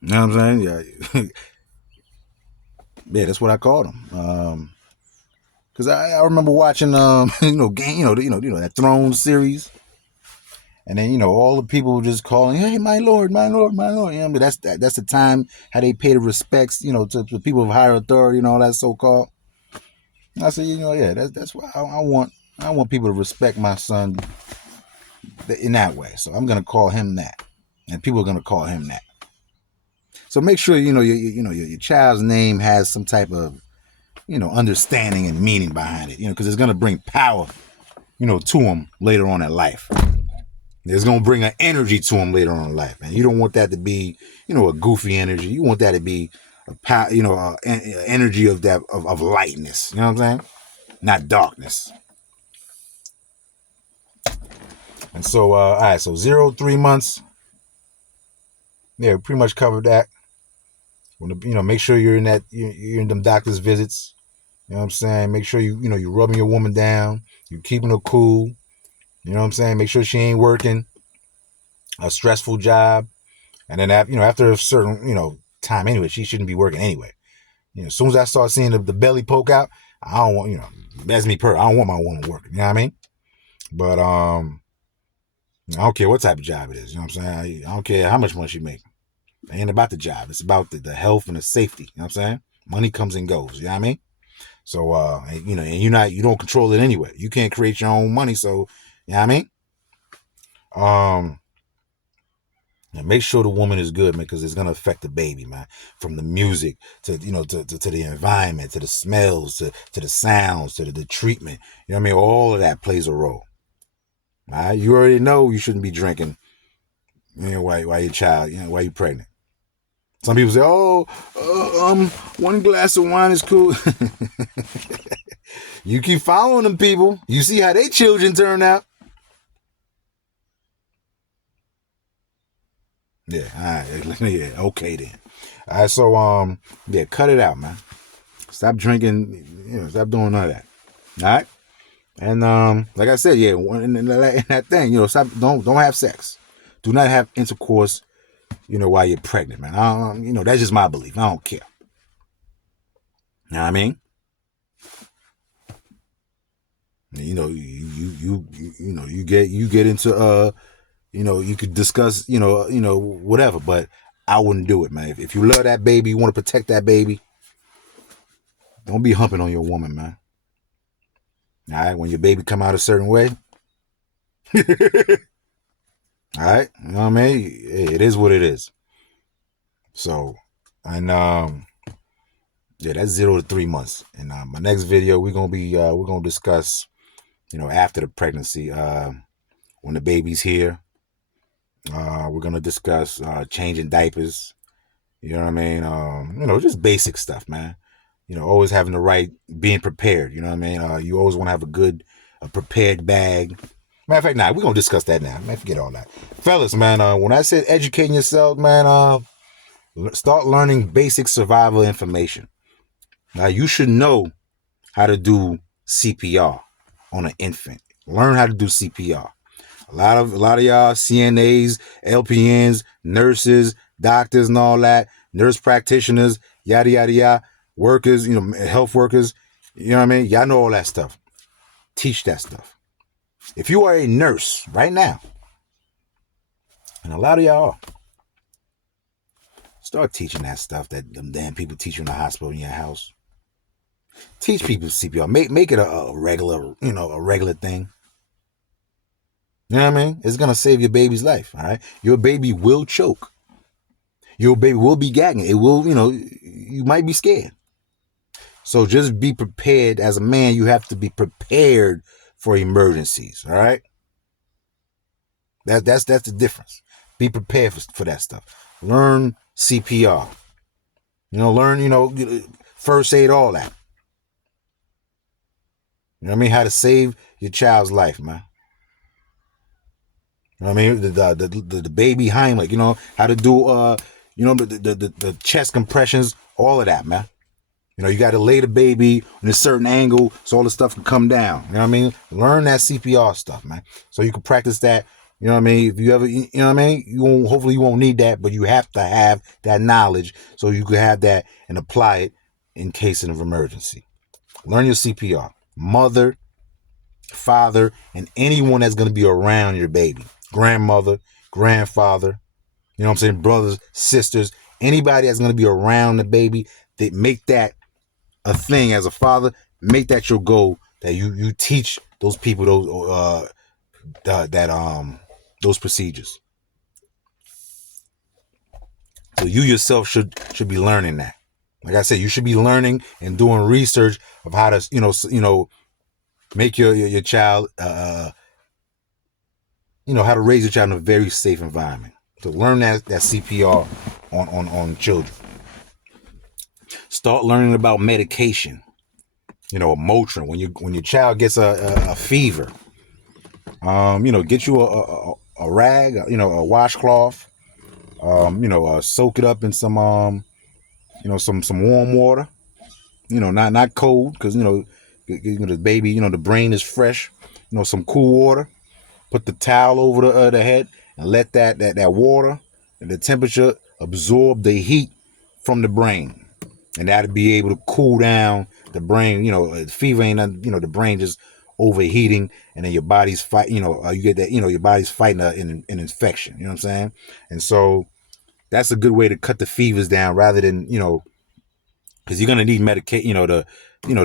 You know what I'm saying? Yeah, yeah, that's what I called him. Because I remember watching that Throne series, and then all the people were just calling, hey, my Lord, my Lord, my Lord. That's the time how they pay the respects, to people of higher authority and all that so called. I said, yeah, that's what I want. I want people to respect my son in that way. So I'm gonna call him that, and people are gonna call him that. So make sure your child's name has some type of understanding and meaning behind it. Because it's gonna bring power, to him later on in life. It's gonna bring an energy to him later on in life, and you don't want that to be a goofy energy. You want that to be a power, energy of that of lightness. You know what I'm saying? Not darkness. And so, all right, so 0 3 months. Yeah, we pretty much covered that. Make sure you're in that, you're in them doctor's visits. You know what I'm saying? Make sure you're rubbing your woman down. You're keeping her cool. You know what I'm saying? Make sure she ain't working a stressful job. And then after a certain, time anyway, she shouldn't be working anyway. As soon as I start seeing the belly poke out, I don't want, that's me I don't want my woman working. You know what I mean? But I don't care what type of job it is. You know what I'm saying? I don't care how much money she make. It ain't about the job. It's about the health and the safety. You know what I'm saying? Money comes and goes. You know what I mean? So and you don't control it anyway. You can't create your own money. So you know what I mean? And make sure the woman is good, man, because it's gonna affect the baby, man. From the music to to the environment, to the smells, to the sounds, to the treatment. You know what I mean? All of that plays a role. All right? You already know you shouldn't be drinking, while your child, while you're pregnant. Some people say, "Oh, one glass of wine is cool." You keep following them people, you see how their children turn out. Yeah, all right. Yeah, okay then. All right, so yeah, cut it out, man. Stop drinking. Stop doing none of that. All right, and like I said, yeah, in that thing, stop. Don't have sex. Do not have intercourse. While you're pregnant, man. That's just my belief. I don't care. You know what I mean? You get into you could discuss whatever, but I wouldn't do it, man. If you love that baby, you want to protect that baby, don't be humping on your woman, man. All right, when your baby come out a certain way, all right, you know what I mean? It is what it is. So, and yeah, that's 0 to 3 months. And my next video, we're gonna discuss, after the pregnancy, when the baby's here. We're gonna discuss changing diapers. You know what I mean? Just basic stuff, man. Always having the right, being prepared. You know what I mean? You always want to have a prepared bag. Matter of fact, we're gonna discuss that now. Man, forget all that, fellas, man. When I said educating yourself, man, start learning basic survival information. Now, you should know how to do CPR on an infant. Learn how to do CPR. A lot of y'all CNAs, LPNs, nurses, doctors, and all that, nurse practitioners, yada yada yada, workers, health workers. You know what I mean? Y'all know all that stuff. Teach that stuff. If you are a nurse right now, and a lot of y'all start teaching that stuff that them damn people teach you in the hospital in your house. Teach people CPR. Make it a regular, a regular thing. You know what I mean? It's gonna save your baby's life. All right, your baby will choke. Your baby will be gagging. It will, you might be scared. So just be prepared. As a man, you have to be prepared for emergencies. All right, that's the difference. Be prepared for that stuff. Learn CPR. Learn, first aid, all that. You know what I mean? How to save your child's life, man. You know what I mean? The baby Heimlich, how to do the chest compressions, all of that, man. You got to lay the baby in a certain angle so all the stuff can come down. You know what I mean? Learn that CPR stuff, man. So you can practice that. You know what I mean? If you ever, you know what I mean? Hopefully you won't need that, but you have to have that knowledge so you can have that and apply it in case of emergency. Learn your CPR. Mother, father, and anyone that's going to be around your baby. Grandmother, grandfather, you know what I'm saying? Brothers, sisters, anybody that's going to be around the baby, they make that a thing as a father. Make that your goal, that you teach those people those procedures. So you yourself should be learning that. Like I said, you should be learning and doing research of how to make your child how to raise your child in a very safe environment. So learn that CPR on children. Start learning about medication. A Motrin. When your child gets a fever, get you a rag, a washcloth, soak it up in some some warm water, not cold, because the baby, the brain is fresh, some cool water. Put the towel over the head and let that water and the temperature absorb the heat from the brain, and that'll be able to cool down the brain. Fever ain't nothing, the brain just overheating, and then your body's fight. You get that. Your body's fighting an infection. You know what I'm saying? And so that's a good way to cut the fevers down, rather than because you're gonna need medicate. The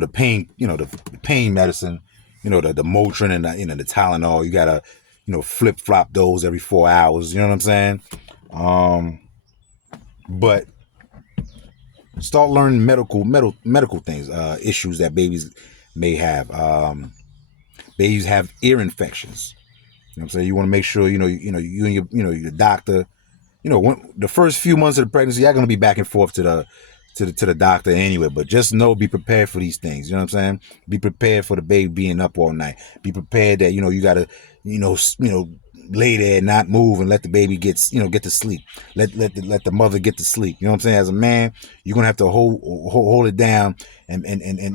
pain. The pain medicine. The Motrin and the Tylenol. You gotta flip flop those every 4 hours. You know what I'm saying? But start learning medical things, issues that babies may have. Babies have ear infections. You know what I'm saying? You want to make sure you and your doctor. The first few months of the pregnancy, you're gonna be back and forth to the doctor anyway. But just be prepared for these things. You know what I'm saying? Be prepared for the baby being up all night. Be prepared that you gotta lay there and not move and let the baby get to sleep. Let the mother get to sleep. You know what I'm saying? As a man, you're gonna have to hold it down and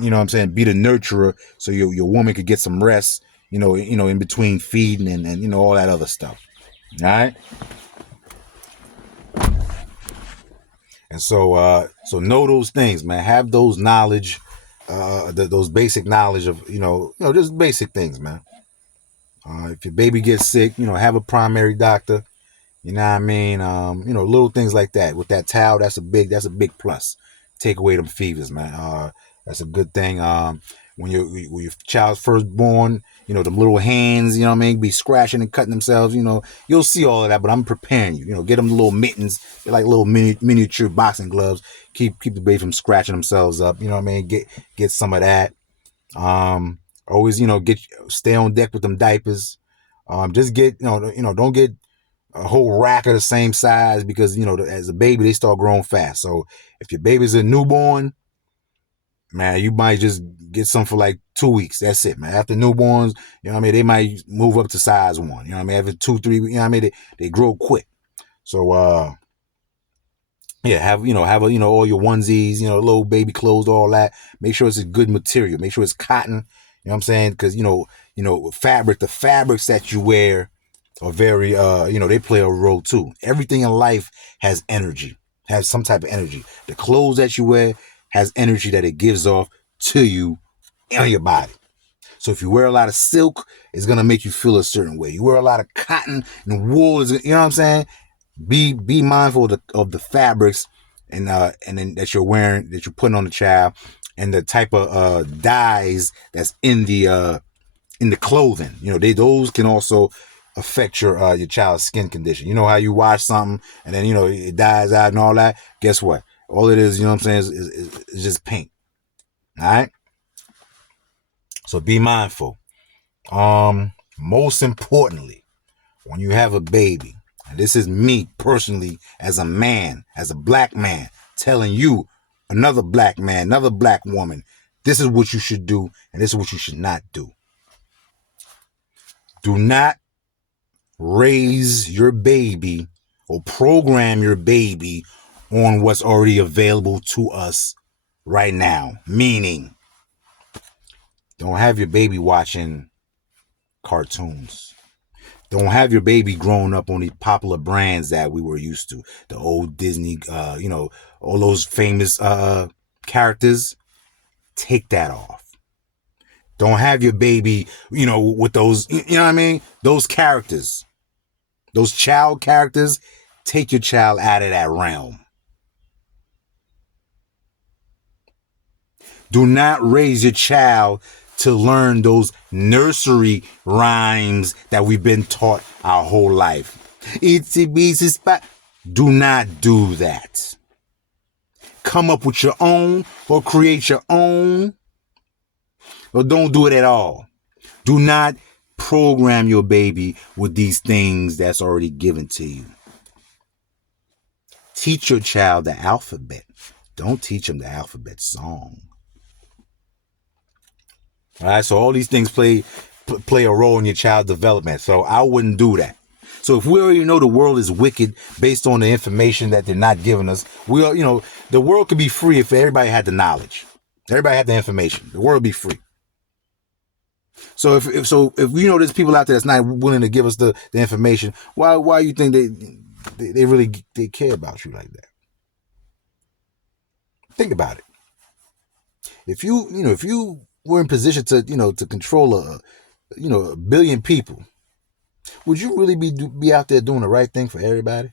you know what I'm saying, be the nurturer so your woman could get some rest. In between feeding and all that other stuff. All right. And so know those things, man. Have those knowledge, those basic knowledge of just basic things, man. If your baby gets sick, have a primary doctor. You know what I mean? Little things like that. With that towel, that's a big plus. Take away them fevers, man. That's a good thing. When your child's first born, them little hands, you know what I mean, be scratching and cutting themselves, you'll see all of that, but I'm preparing you. Get them the little mittens, they're like little miniature boxing gloves. Keep the baby from scratching themselves up, you know what I mean? Get some of that. Always, stay on deck with them diapers. Just get, don't get a whole rack of the same size, because as a baby they start growing fast. So if your baby's a newborn, man, you might just get some for like 2 weeks. That's it, man. After newborns, they might move up to size 1. After 2, 3, they grow quick. So yeah, have all your onesies, little baby clothes, all that. Make sure it's a good material. Make sure it's cotton. You know what I'm saying? Because fabric, the fabrics that you wear, are very, they play a role too. Everything in life has energy, has some type of energy. The clothes that you wear has energy that it gives off to you on your body. So if you wear a lot of silk, it's gonna make you feel a certain way. You wear a lot of cotton and wool, you know what I'm saying? Be mindful of the fabrics and then that you're wearing, that you're putting on the child, and the type of dyes that's in the clothing. Those can also affect your child's skin condition. You know how you wash something and then it dyes out and all that. Guess what? All it is, you know what I'm saying, is just paint. All right. So be mindful. Most importantly, when you have a baby, and this is me personally as a man, as a black man, telling you, another black man, another black woman, this is what you should do and this is what you should not do. Do not raise your baby or program your baby on what's already available to us right now. Meaning, don't have your baby watching cartoons. Don't have your baby growing up on these popular brands that we were used to. The old Disney, all those famous characters. Take that off. Don't have your baby, with those, you know what I mean? Those characters. Those child characters. Take your child out of that realm. Do not raise your child to learn those nursery rhymes that we've been taught our whole life. Itsy bitsy spot. Do not do that. Come up with your own or create your own, or don't do it at all. Do not program your baby with these things that's already given to you. Teach your child the alphabet. Don't teach them the alphabet song. All right, so all these things play a role in your child's development. So I wouldn't do that. So if we already know the world is wicked based on the information that they're not giving us, the world could be free if everybody had the knowledge. Everybody had the information. The world would be free. So if there's people out there that's not willing to give us the information, why you think they really care about you like that? Think about it. If you were in position to control a billion people, would you really be out there doing the right thing for everybody?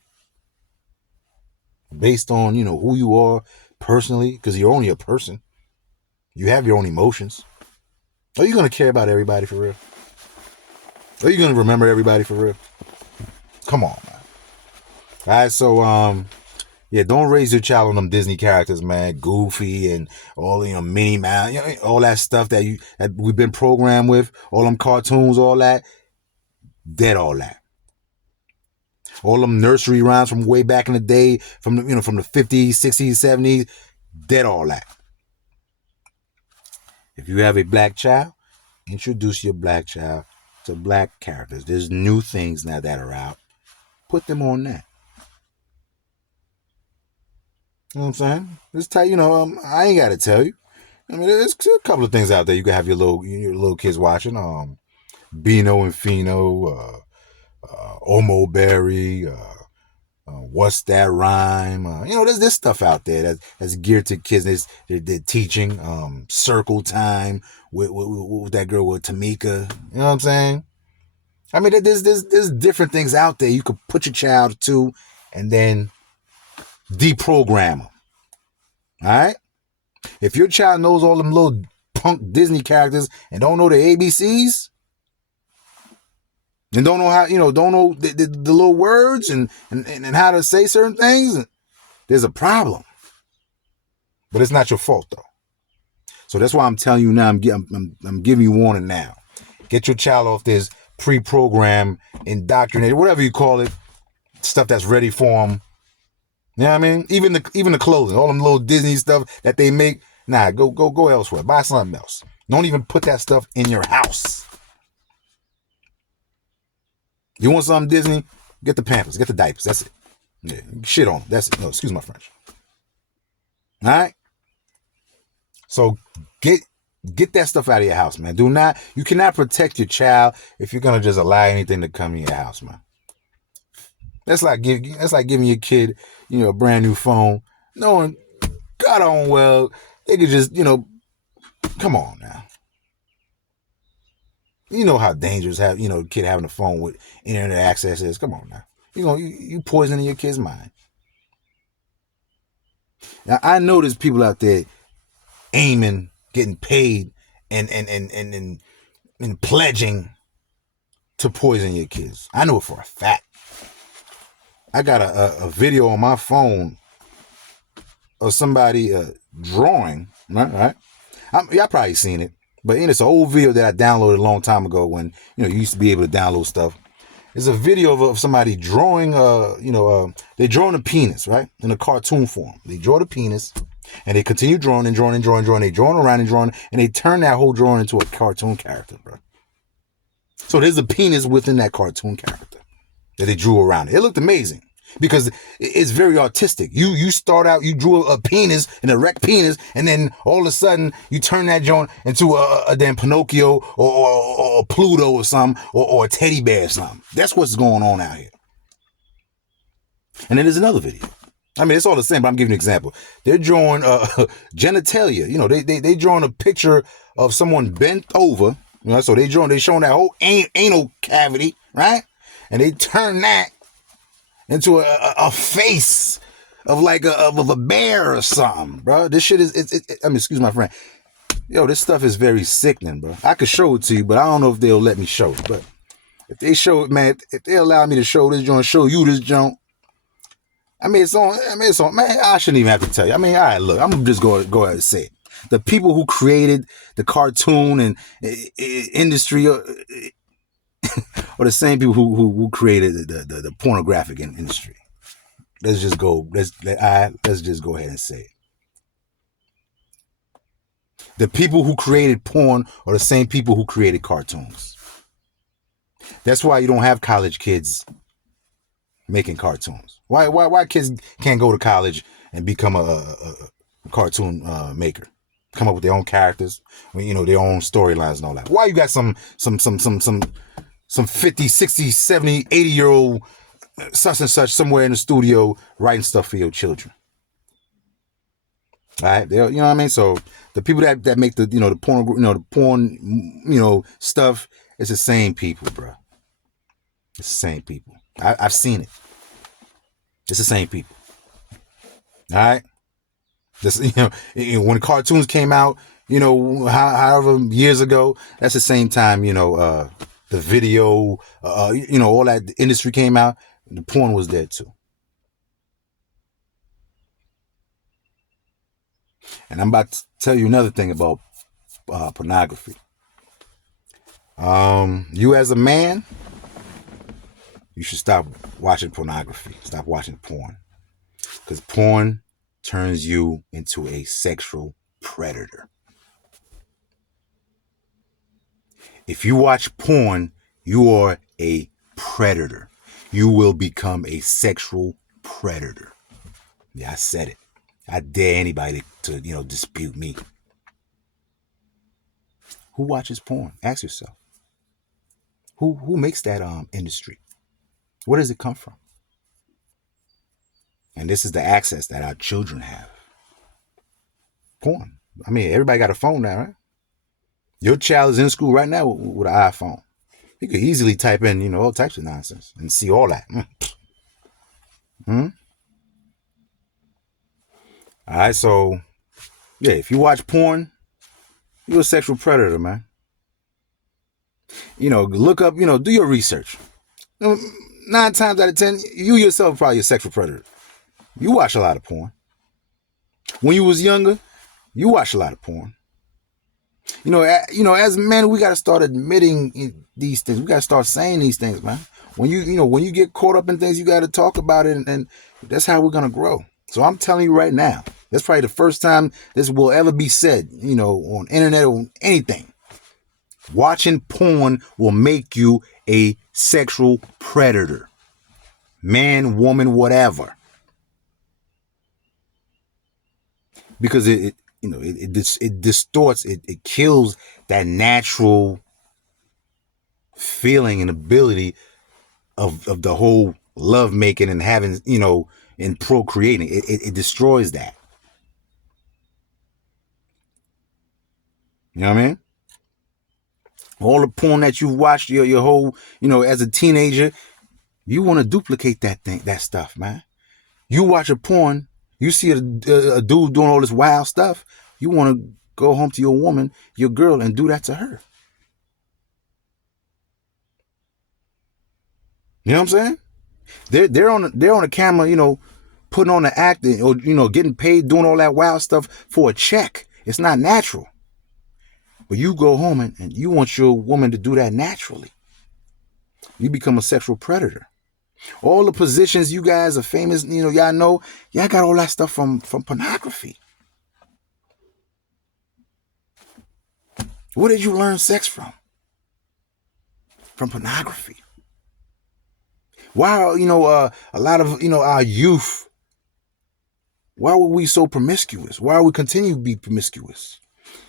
Based on, who you are personally, because you're only a person. You have your own emotions. Are you going to care about everybody for real? Are you going to remember everybody for real? Come on, man. All right, so, don't raise your child on them Disney characters, man. Goofy and all, Minnie Mouse, all that stuff that we've been programmed with, all them cartoons, all that. Dead all that. All them nursery rhymes from way back in the day, from the 50s, 60s, 70s, dead all that. If you have a black child, introduce your black child to black characters. There's new things now that are out. Put them on that. You know what I'm saying? This type, I ain't got to tell you. I mean, there's a couple of things out there you can have your little kids watching. Beano and Fino, Omo Berry, What's That Rhyme? There's this stuff out there that's geared to kids. They're teaching Circle Time with that girl with Tamika. You know what I'm saying? I mean, there's different things out there you could put your child to, and then deprogram them. All right? If your child knows all them little punk Disney characters and don't know the ABCs, and don't know how, don't know the little words and how to say certain things, there's a problem. But it's not your fault, though. So that's why I'm telling you now, I'm giving you warning now. Get your child off this pre-programmed, indoctrinated, whatever you call it, stuff that's ready for them. You know what I mean? Even the clothing, all them little Disney stuff that they make. Nah, go elsewhere. Buy something else. Don't even put that stuff in your house. You want something Disney? Get the Pampers, get the diapers. That's it. Yeah, shit on them. That's it. No, excuse my French. All right? So get Get that stuff out of your house, man. You cannot protect your child if you're gonna just allow anything to come in your house, man. That's like giving your kid, a brand new phone, knowing God on well they could just, come on now. You know how dangerous kid having a phone with internet access is. Come on now. You poisoning your kid's mind. Now I know there's people out there aiming, getting paid, and pledging to poison your kids. I know it for a fact. I got a video on my phone of somebody drawing, right? Y'all probably seen it, but it's an old video that I downloaded a long time ago when you used to be able to download stuff. It's a video of somebody drawing, they're drawing a penis, right, in a cartoon form. They draw the penis, and they continue drawing and drawing and drawing and drawing. They drawing around and drawing, and they turn that whole drawing into a cartoon character, bro. So there's a penis within that cartoon character that they drew around it. It looked amazing because it's very artistic. You start out, you drew a penis, an erect penis, and then all of a sudden you turn that joint into a damn Pinocchio or Pluto or something, or a teddy bear or something. That's what's going on out here. And then there's another video. I mean, it's all the same, but I'm giving you an example. They're drawing genitalia. They drawing a picture of someone bent over. So they're showing that whole anal cavity, right? And they turn that into a face of like of a bear or something, bro. This shit is, excuse my friend. Yo, this stuff is very sickening, bro. I could show it to you, but I don't know if they'll let me show it. But if they show it, man, if they allow me to show this joint, show you this joint, it's on, man, I shouldn't even have to tell you. All right, look, I'm just go ahead and say it. The people who created the cartoon and industry are the same people who created the pornographic industry. Let's just go ahead and say it. The people who created porn are the same people who created cartoons. That's why you don't have college kids making cartoons. Why kids can't go to college and become a cartoon maker? Come up with their own characters, their own storylines and all that. Why you got some 50, 60, 70, 80-year-old such and such somewhere in the studio writing stuff for your children? All right, you know what I mean? So the people that make the porn stuff, it's the same people, bro. It's the same people. I've seen it. It's the same people. All right. This, when cartoons came out, however years ago, that's the same time, the video, all that industry came out. The porn was there too. And I'm about to tell you another thing about pornography. You as a man, you should stop watching pornography. Stop watching porn. Because porn turns you into a sexual predator. If you watch porn, you are a predator. You will become a sexual predator. Yeah, I said it. I dare anybody to dispute me. Who watches porn? Ask yourself. Who makes that industry? Where does it come from? And this is the access that our children have. Porn. Everybody got a phone now, right? Your child is in school right now with an iPhone. You could easily type in, all types of nonsense and see all that. All right, so, yeah, if you watch porn, you're a sexual predator, man. Look up, do your research. 9 times out of 10, you yourself are probably a sexual predator. You watch a lot of porn. When you was younger, you watched a lot of porn. As men, we got to start admitting these things. We got to start saying these things, man. When you get caught up in things, you got to talk about it, and that's how we're going to grow. So I'm telling you right now, that's probably the first time this will ever be said, on internet or anything. Watching porn will make you a sexual predator. Man, woman, whatever. Because it distorts, it kills that natural feeling and ability of the whole love making and having, and procreating. It destroys that. You know what I mean? All the porn that you've watched your whole, as a teenager, you want to duplicate that stuff, man. You watch a porn, you see a dude doing all this wild stuff, you want to go home to your woman, your girl, and do that to her. You know what I'm saying? They're on the camera, putting on the acting or getting paid, doing all that wild stuff for a check. It's not natural. But you go home and you want your woman to do that naturally. You become a sexual predator. All the positions you guys are famous, y'all got all that stuff from pornography. Where did you learn sex from? From pornography. Why, a lot of, our youth, why were we so promiscuous? Why we continue to be promiscuous?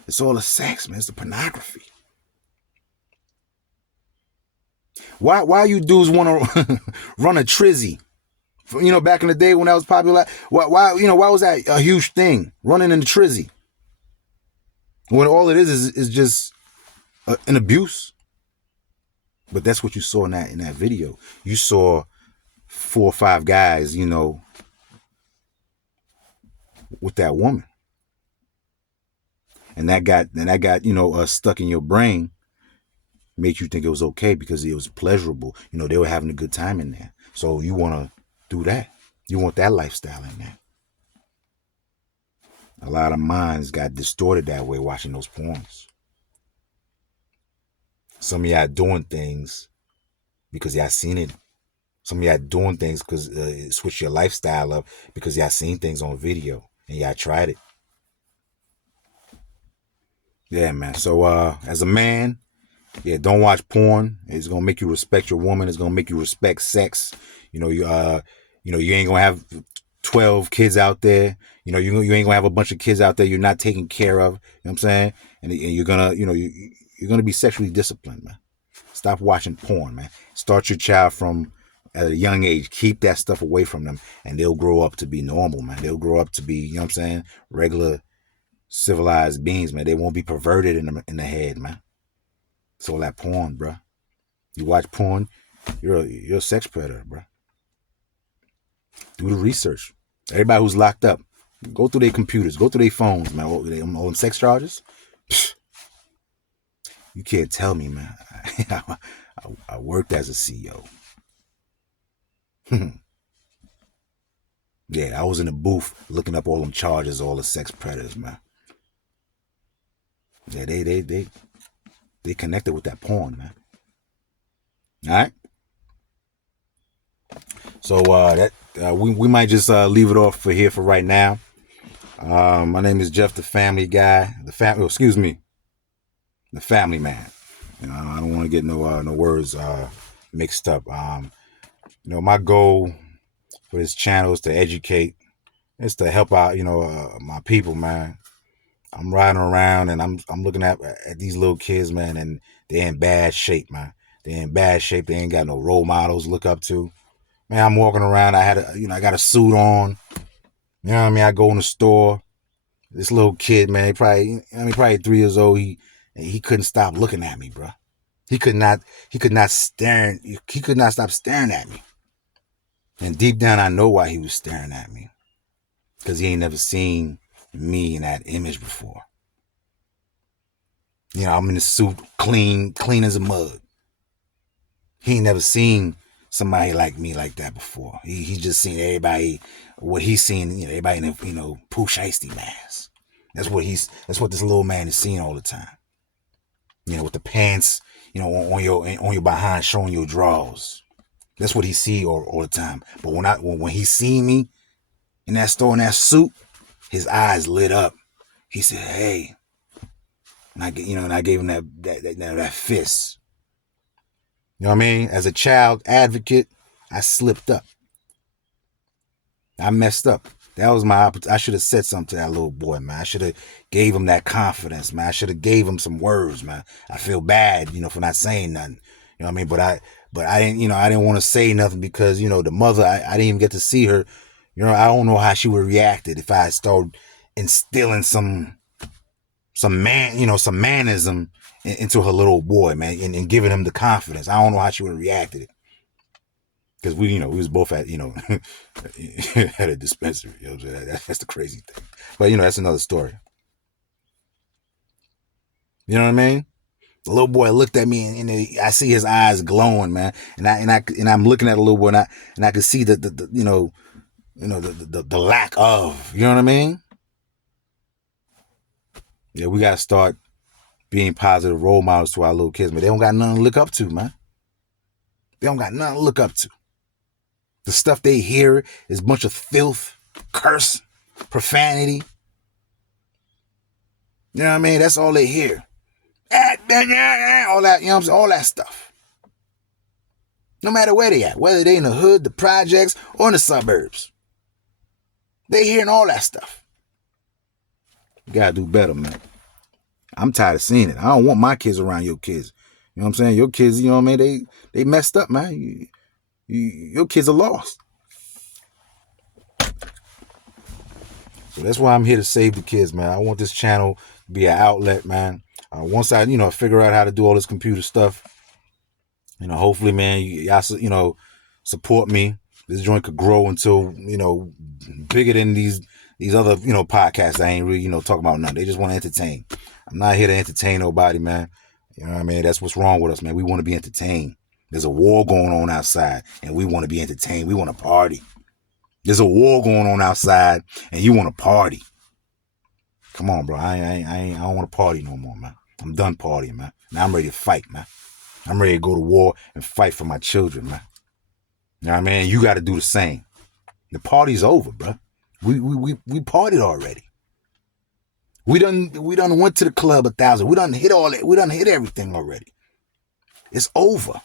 It's all the sex, man. It's the pornography. Why you dudes want to run a trizzy? Back in the day when that was popular, why was that a huge thing? Running in the trizzy, when all it is just an abuse. But that's what you saw in that video. You saw 4 or 5 guys, with that woman, and that got stuck in your brain, made you think it was okay because it was pleasurable. They were having a good time in there, so you want to do that. You want that lifestyle in there. A lot of minds got distorted that way watching those porns. Some of y'all doing things because y'all seen it. Some of y'all doing things because switch your lifestyle up because y'all seen things on video and y'all tried it. Yeah, man. So as a man, don't watch porn. It's gonna make you respect your woman. It's gonna make you respect sex. You ain't gonna have 12 kids out there. You ain't gonna have a bunch of kids out there you're not taking care of. You know what I'm saying? And you're gonna, you're gonna be sexually disciplined, man. Stop watching porn, man. Start your child from at a young age. Keep that stuff away from them, and they'll grow up to be normal, man. They'll grow up to be, you know what I'm saying, regular civilized beings, man. They won't be perverted in the head, man. It's all that porn, bro. You watch porn, you're a sex predator, bro. Do the research. Everybody who's locked up, go through their computers, go through their phones, man. All them sex charges. You can't tell me, man. I worked as a CEO. Yeah, I was in the booth looking up all them charges, all the sex predators, man. Yeah, they connected with that porn, man. All right. So we might just leave it off for here for right now. My name is Jeff, the family guy. The family man. I don't want to get no words mixed up. My goal for this channel is to educate. It's to help out, my people, man. I'm riding around and I'm looking at these little kids, man, and they're in bad shape, man. They're in bad shape. They ain't got no role models to look up to. Man, I'm walking around. I got a suit on. You know what I mean? I go in the store. This little kid, man, probably 3 years old. He couldn't stop looking at me, bro. He could not stop staring at me. And deep down, I know why he was staring at me. Because he ain't never seen me in that image before. I'm in the suit, clean as a mug. He ain't never seen somebody like me like that before. He just seen everybody, what he's seen, everybody in a Pooh Shiesty mask. That's what this little man is seeing all the time. With the pants, on your behind, showing your drawers. That's what he see all the time. But when he seen me in that store in that suit, his eyes lit up. He said, "Hey," and I gave him that fist. You know what I mean? As a child advocate, I slipped up. I messed up. That was my opportunity. I should have said something to that little boy, man. I should have gave him that confidence, man. I should have gave him some words, man. I feel bad, for not saying nothing. You know what I mean? But I didn't, I didn't want to say nothing because, the mother, I didn't even get to see her. I don't know how she would have reacted if I started instilling some manism into her little boy, man, and giving him the confidence. I don't know how she would have reacted it. Because we was both at, at a dispensary. That's the crazy thing. But, that's another story. You know what I mean? The little boy looked at me and I see his eyes glowing, man. And I'm looking at the little boy and I could see the lack of, you know what I mean? Yeah, we got to start being positive role models to our little kids, man. They don't got nothing to look up to, man. They don't got nothing to look up to. The stuff they hear is a bunch of filth, curse, profanity. You know what I mean? That's all they hear. All that, all that stuff. No matter where they at, whether they in the hood, the projects, or in the suburbs. They hearing all that stuff. You gotta do better, man. I'm tired of seeing it. I don't want my kids around your kids. You know what I'm saying? Your kids, you know what I mean? They messed up, man. Your kids are lost. So that's why I'm here to save the kids, man. I want this channel to be an outlet, man. Once I, figure out how to do all this computer stuff, hopefully, man, y'all, support me. This joint could grow until, bigger than these other, podcasts. I ain't really, talking about nothing. They just want to entertain. I'm not here to entertain nobody, man. You know what I mean? That's what's wrong with us, man. We want to be entertained. There's a war going on outside, and we want to be entertained. We want to party. There's a war going on outside, and you want to party. Come on, bro. I don't want to party no more, man. I'm done partying, man. Now I'm ready to fight, man. I'm ready to go to war and fight for my children, man. You know what I mean? You got to do the same. The party's over, bro. We partied already. We done went to the club 1,000. We done hit all that. We done hit everything already. It's over.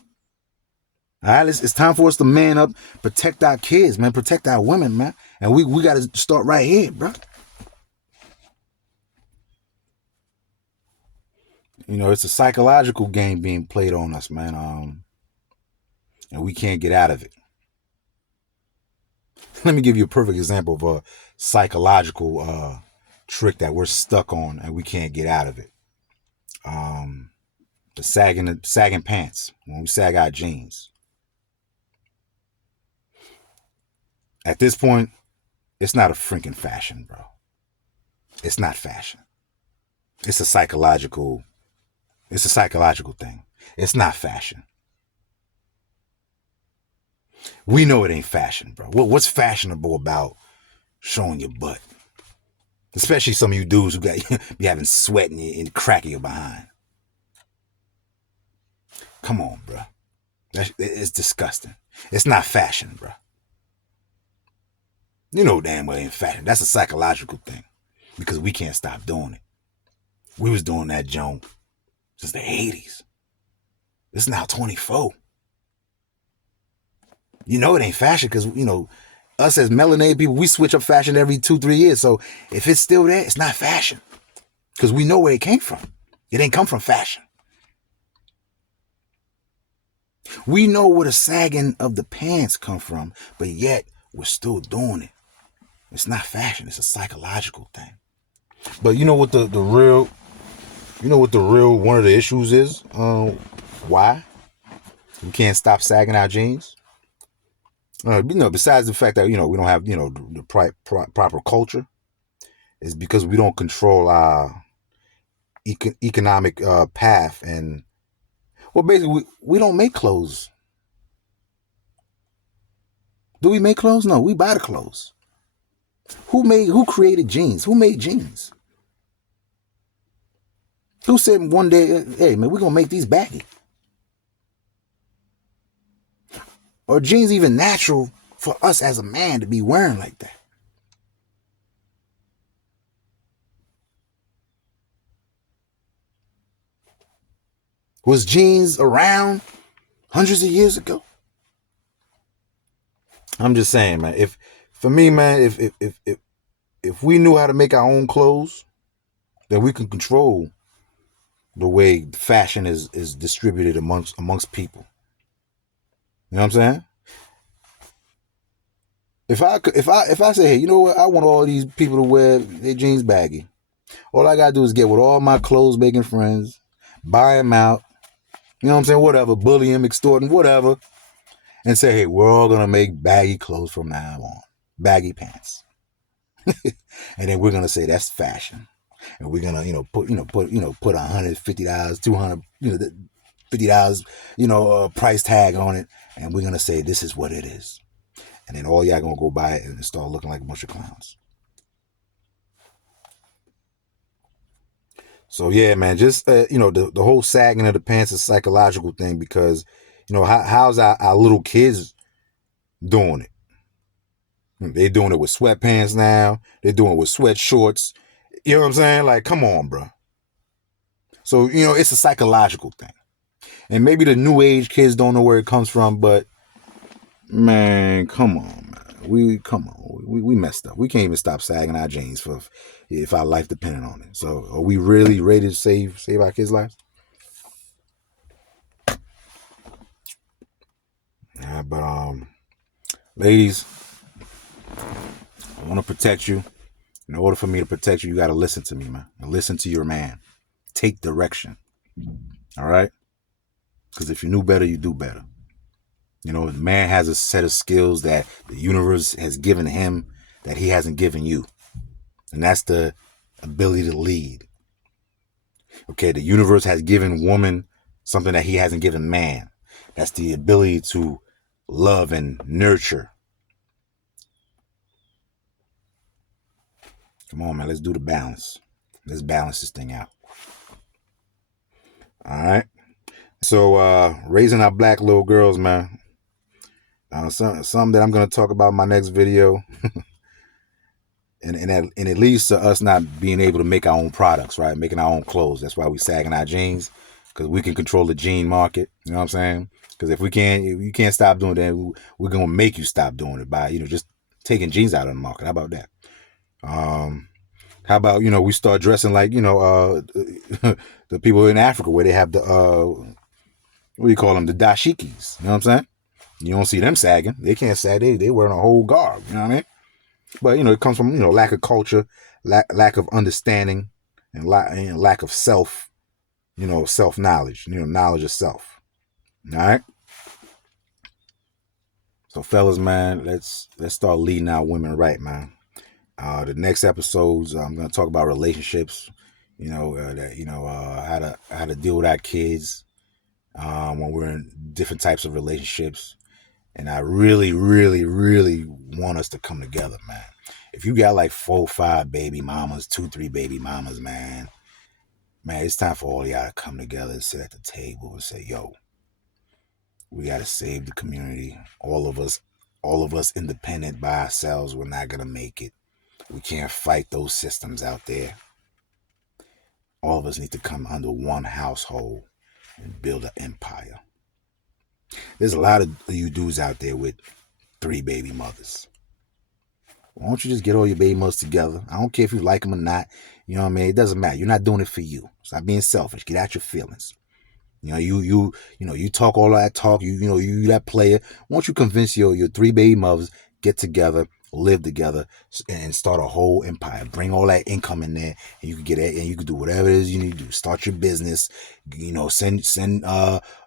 All right, it's time for us to man up, protect our kids, man, protect our women, man. And we got to start right here, bro. It's a psychological game being played on us, man. And we can't get out of it. Let me give you a perfect example of a psychological trick that we're stuck on and we can't get out of it. The sagging pants, when we sag our jeans. At this point, it's not a freaking fashion, bro. It's not fashion. It's a psychological thing. It's not fashion. We know it ain't fashion, bro. What's fashionable about showing your butt? Especially some of you dudes who got be having sweat in the crack of your behind. Come on, bro. It's disgusting. It's not fashion, bro. You know damn well it ain't fashion. That's a psychological thing. Because we can't stop doing it. We was doing that joint since the 80s. It's now 24. It ain't fashion because, us as melanated people, we switch up fashion every 2-3 years. So if it's still there, it's not fashion. Because we know where it came from. It ain't come from fashion. We know where the sagging of the pants come from, but yet we're still doing it. It's not fashion. It's a psychological thing. But you know what the real one of the issues is? Why we can't stop sagging our jeans? Besides the fact that we don't have the proper culture, is because we don't control our economic path, and basically we don't make clothes. Do we make clothes? No, we buy the clothes. Who created jeans? Who made jeans? Who said one day, hey man, we're gonna make these baggy? Are jeans even natural for us as a man to be wearing like that? Was jeans around hundreds of years ago? I'm just saying, man. If if we knew how to make our own clothes, then we can control the way fashion is distributed amongst people. You know what I'm saying? If I say, hey, you know what, I want all these people to wear their jeans baggy. All I gotta do is get with all my clothes making friends, buy them out. You know what I'm saying? Whatever, bully them, extort them, whatever, and say, hey, we're all gonna make baggy clothes from now on, baggy pants, and then we're gonna say that's fashion, and we're gonna put $150, 200, $50, price tag on it, and we're gonna say this is what it is, and then all y'all gonna go buy it and start looking like a bunch of clowns. So yeah, man, just the whole sagging of the pants is a psychological thing because how's our little kids doing it? They're doing it with sweatpants now. They're doing it with sweat shorts. You know what I'm saying? Like, come on, bro. So it's a psychological thing, and maybe the new age kids don't know where it comes from, but man, come on, man. We messed up. We can't even stop sagging our jeans if our life depended on it. So are we really ready to save our kids' lives? Yeah, but ladies, I want to protect you. In order for me to protect you, you got to listen to me, man. And listen to your man. Take direction. All right? Because if you knew better, you do better. The man has a set of skills that the universe has given him that he hasn't given you. And that's the ability to lead. Okay, the universe has given woman something that he hasn't given man. That's the ability to love and nurture. Come on, man. Let's do the balance. Let's balance this thing out. All right. So raising our black little girls, man. Some that I'm going to talk about in my next video. and it leads to us not being able to make our own products, right? Making our own clothes. That's why we sagging our jeans, because we can control the jean market. You know what I'm saying? Because if you can't stop doing that, we're going to make you stop doing it by, just taking jeans out of the market. How about that? How about, we start dressing like, the people in Africa where they have the, what do you call them? The dashikis. You know what I'm saying? You don't see them sagging. They can't sag. They wearing a whole garb. You know what I mean? But, it comes from, lack of culture, lack of understanding, and lack of self-knowledge, knowledge of self. All right? So, fellas, man, let's start leading our women right, man. The next episodes, I'm going to talk about relationships, how to deal with our kids when we're in different types of relationships. And I really, really, really want us to come together, man. If you got like 4, 5 baby mamas, 2, 3 baby mamas, man, it's time for all y'all to come together and sit at the table and say, yo, we got to save the community. All of us independent by ourselves, we're not going to make it. We can't fight those systems out there. All of us need to come under one household and build an empire. There's a lot of you dudes out there with 3 baby mothers. Why don't you just get all your baby mothers together? I don't care if you like them or not. You know what I mean? It doesn't matter. You're not doing it for you. Stop being selfish. Get out your feelings. You talk all that talk. You that player. Why don't you convince your 3 baby mothers, get together, live together, and start a whole empire. Bring all that income in there, and you can get it, and you can do whatever it is you need to do. Start your business. Send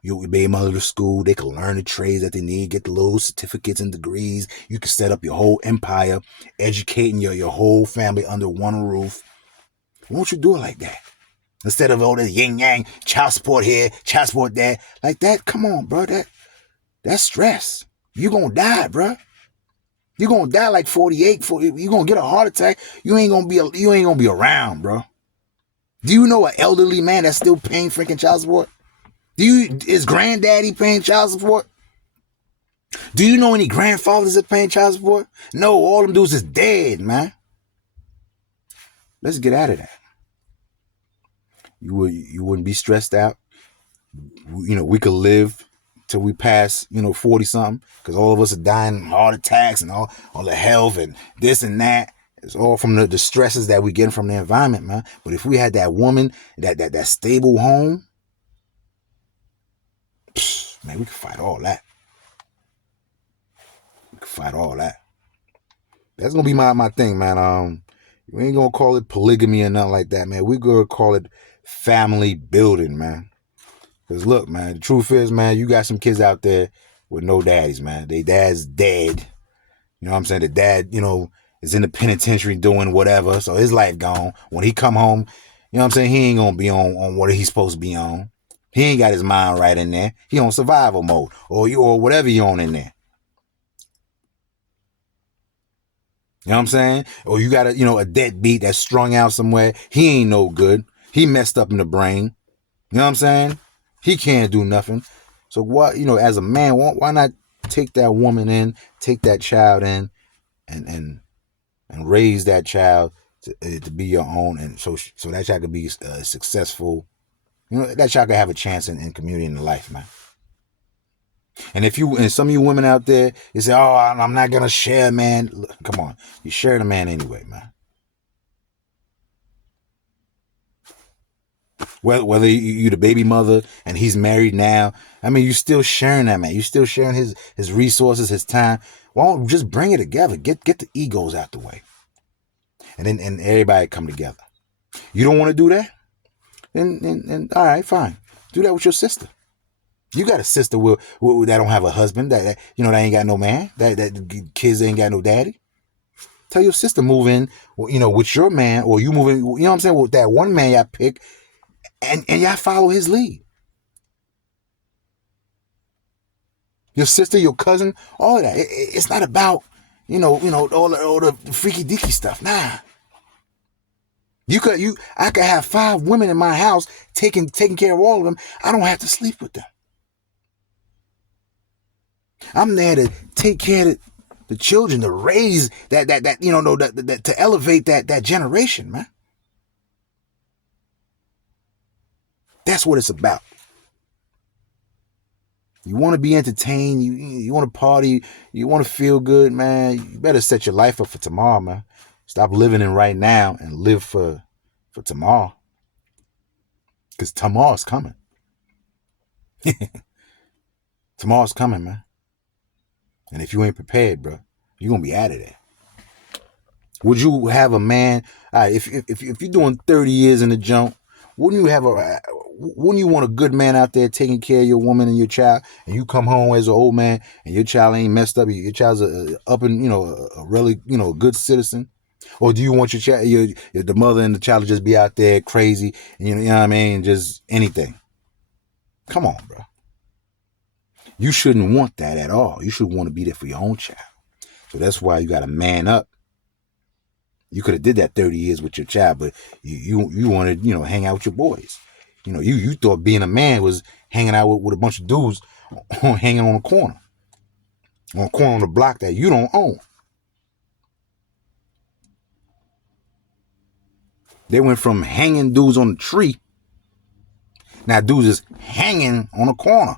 your baby mother to school. They can learn the trades that they need. Get the little certificates and degrees. You can set up your whole empire, educating your whole family under one roof. Why don't you do it like that? Instead of all this yin yang, child support here, child support there, like that. Come on, bro. That's stress. You gonna die, bro. You're gonna die like 48. You're gonna get a heart attack. You ain't gonna be around, bro. Do you know an elderly man that's still paying freaking child support? Is granddaddy paying child support? Do you know any grandfathers that paying child support? No, all them dudes is dead, man. Let's get out of that. You wouldn't be stressed out. We could live till we pass, 40 something, because all of us are dying of heart attacks and all the health and this and that. It's all from the stresses that we get from the environment, man. But if we had that woman, that stable home, man, we could fight all that. We could fight all that. That's gonna be my thing, man. We ain't gonna call it polygamy or nothing like that, man. We gonna call it family building, man. Cause look, man, the truth is, man, you got some kids out there with no daddies, man. They dad's dead. You know what I'm saying? The dad, is in the penitentiary doing whatever, so his life gone. When he come home, you know what I'm saying? He ain't gonna be on what he's supposed to be on. He ain't got his mind right in there. He on survival mode, or whatever you on in there. You know what I'm saying? Or you got a deadbeat that's strung out somewhere. He ain't no good. He messed up in the brain. You know what I'm saying? He can't do nothing. So what, as a man, why not take that woman in, take that child in, and raise that child to be your own, and so that child could be successful. That child could have a chance in community and in life, man. And some of you women out there, you say, "Oh, I'm not gonna share, man." Look, come on, you share the man anyway, man. Whether you the baby mother and he's married now, I mean, you still sharing that, man. You still sharing his resources, his time. Why don't you just bring it together? Get the egos out the way, and everybody come together. You don't want to do that? Then all right, fine. Do that with your sister. You got a sister that don't have a husband, that ain't got no man, that kids ain't got no daddy. Tell your sister move in, with your man, or you move in, you know what I'm saying, with that one man y'all pick, and y'all follow his lead. Your sister, your cousin, all of that. It's not about, all the freaky deaky stuff. Nah. I could have 5 women in my house taking care of all of them. I don't have to sleep with them. I'm there to take care of the children, to raise that to elevate that generation, man. That's what it's about. You want to be entertained, you want to party, you want to feel good, man. You better set your life up for tomorrow, man. Stop living in right now and live for tomorrow. Because tomorrow's coming. Tomorrow's coming, man. And if you ain't prepared, bro, you're going to be out of there. Would you have a man, if you're doing 30 years in the junk, wouldn't you want a good man out there taking care of your woman and your child, and you come home as an old man and your child ain't messed up, your child's up and, a really, good citizen? Or do you want your child, the mother and the child to just be out there crazy, and you know what I mean, just anything? Come on, bro. You shouldn't want that at all. You should want to be there for your own child. So that's why you got to man up. You could have did that 30 years with your child, but you wanted, hang out with your boys. You thought being a man was hanging out with a bunch of dudes hanging on a corner on the block that you don't own. They went from hanging dudes on the tree. Now dudes is hanging on a corner.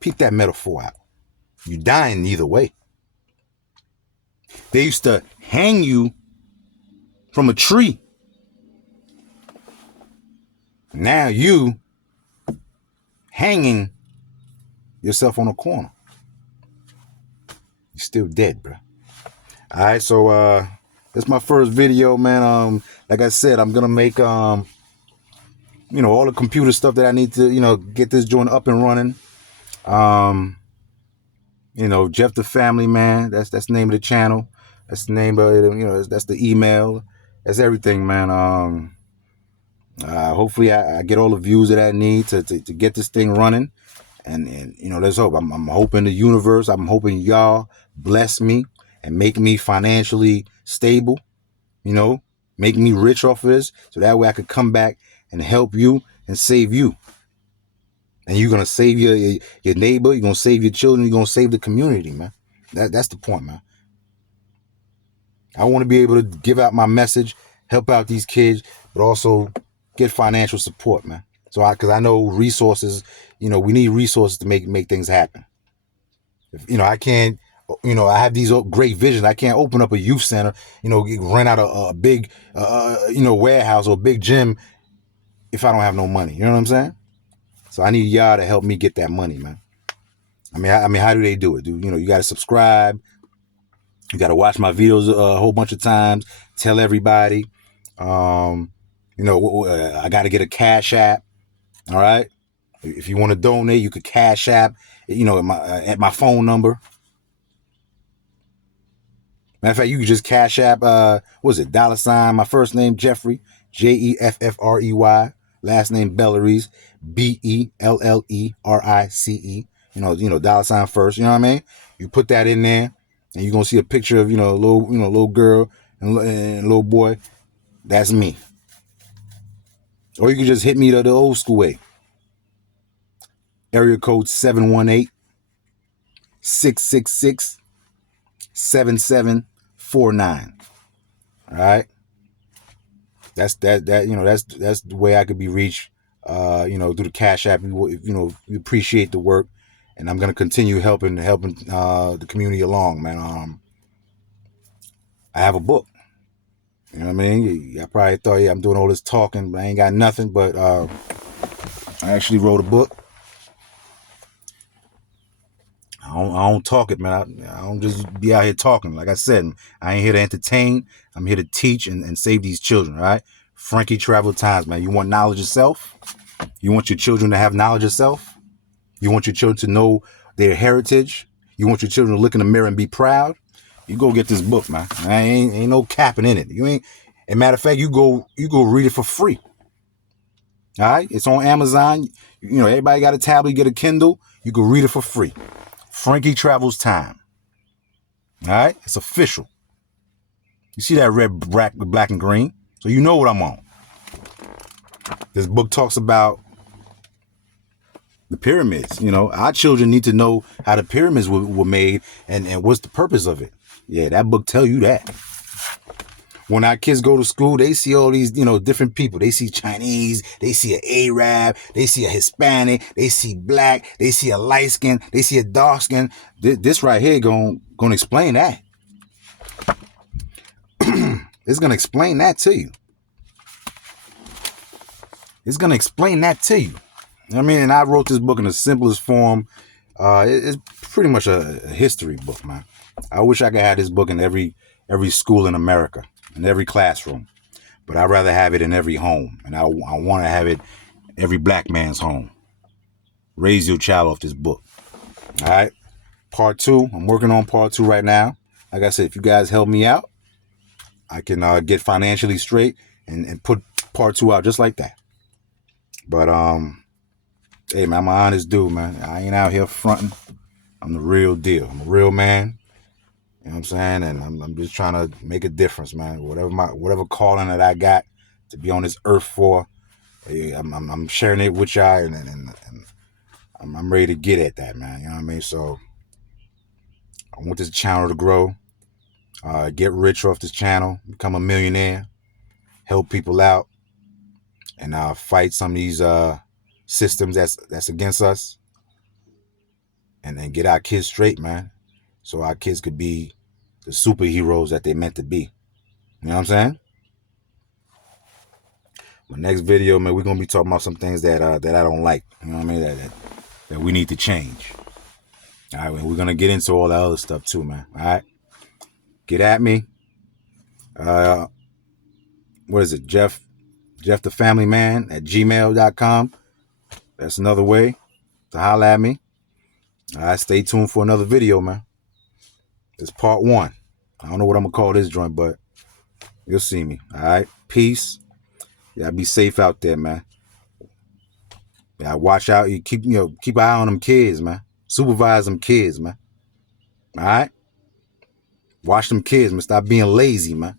Peep that metaphor out. You dying either way. They used to hang you from a tree. Now you hanging yourself on a corner. You're still dead, bro. All right, so that's my first video, man. Like I said, I'm gonna make all the computer stuff that I need to get this joint up and running. Jeff the Family Man. That's the name of the channel. That's the name of it. That's the email. That's everything, man. Hopefully I get all the views that I need to get this thing running. And let's hope. I'm hoping the universe, I'm hoping y'all bless me and make me financially stable, make me rich off of this, so that way I could come back and help you and save you. And you're gonna save your neighbor, you're gonna save your children, you're gonna save the community, man. That's the point, man. I want to be able to give out my message, help out these kids, but also get financial support, man. So because I know resources, we need resources to make things happen. I can't You know, I have these great visions. I can't open up a youth center, you know, rent out a big, you know, warehouse or a big gym if I don't have no money. You know what I'm saying? So I need y'all to help me get that money, man. I mean, how do they do it? You know, you got to subscribe. You got to watch my videos a whole bunch of times. Tell everybody. You know, I got to get a Cash App. All right. If you want to donate, you could Cash App. You know, at my phone number. Matter of fact, you could just Cash App. What was it? $, my first name Jeffrey, Jeffrey. Last name Bellerice, Bellerice. You know, $, first. You know what I mean? You put that in there, and you're gonna see a picture of little girl and little boy. That's me. Or you can just hit me the old school way. Area code 718-666-7749. All right. That's the way I could be reached. You know, through the Cash App. You know, we appreciate the work, and I'm gonna continue helping the community along, man. I have a book. You know what I mean? I probably thought, yeah, I'm doing all this talking, but I ain't got nothing. But I actually wrote a book. I don't talk it, man. I don't just be out here talking. Like I said, I ain't here to entertain. I'm here to teach and save these children, all right? Frankie Travel Times, man. You want knowledge of self? You want your children to have knowledge of self? You want your children to know their heritage? You want your children to look in the mirror and be proud? You go get this book, man. Ain't no capping in it. You ain't. As a matter of fact, you go read it for free. All right? It's on Amazon. You know, everybody got a tablet, you get a Kindle. You can read it for free. Frankie Travels Time. All right? It's official. You see that red, black, and green? So you know what I'm on. This book talks about the pyramids. You know, our children need to know how the pyramids were made and what's the purpose of it. Yeah, that book tell you that. When our kids go to school, they see all these, you know, different people. They see Chinese, they see an Arab, they see a Hispanic, they see black, they see a light skin, they see a dark skin. This right here gonna explain that. It's gonna explain that to you. It's gonna explain that to you. I mean, and I wrote this book in the simplest form. It's pretty much a history book, man. I wish I could have this book in every school in America, in every classroom. But I'd rather have it in every home. And I want to have it every black man's home. Raise your child off this book. All right? Part 2. I'm working on part 2 right now. Like I said, if you guys help me out, I can get financially straight and put part 2 out just like that. But, hey, man, I'm an honest dude, man. I ain't out here fronting. I'm the real deal. I'm a real man. You know what I'm saying? And I'm just trying to make a difference, man. Whatever calling that I got to be on this earth for, I'm sharing it with y'all, and I'm ready to get at that, man. You know what I mean? So I want this channel to grow, get rich off this channel, become a millionaire, help people out, and fight some of these systems that's against us, and get our kids straight, man. So our kids could be the superheroes that they're meant to be. You know what I'm saying? My next video, man, we're gonna be talking about some things that I don't like. You know what I mean? That we need to change. All right, we're gonna get into all that other stuff too, man. All right, get at me. What is it, Jeff the Family Man at gmail.com. That's another way to holler at me. All right, stay tuned for another video, man. It's part 1. I don't know what I'm gonna call this joint, but you'll see me. All right, peace. Yeah, be safe out there, man. Yeah, watch out. You keep an eye on them kids, man. Supervise them kids, man. All right? Watch them kids, man. Stop being lazy, man.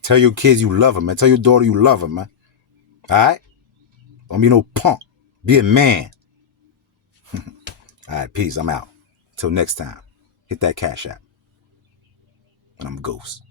Tell your kids you love them, man. Tell your daughter you love them, man. All right? Don't be no punk. Be a man. All right, peace. I'm out. Till next time. Hit that Cash App. And I'm a ghost.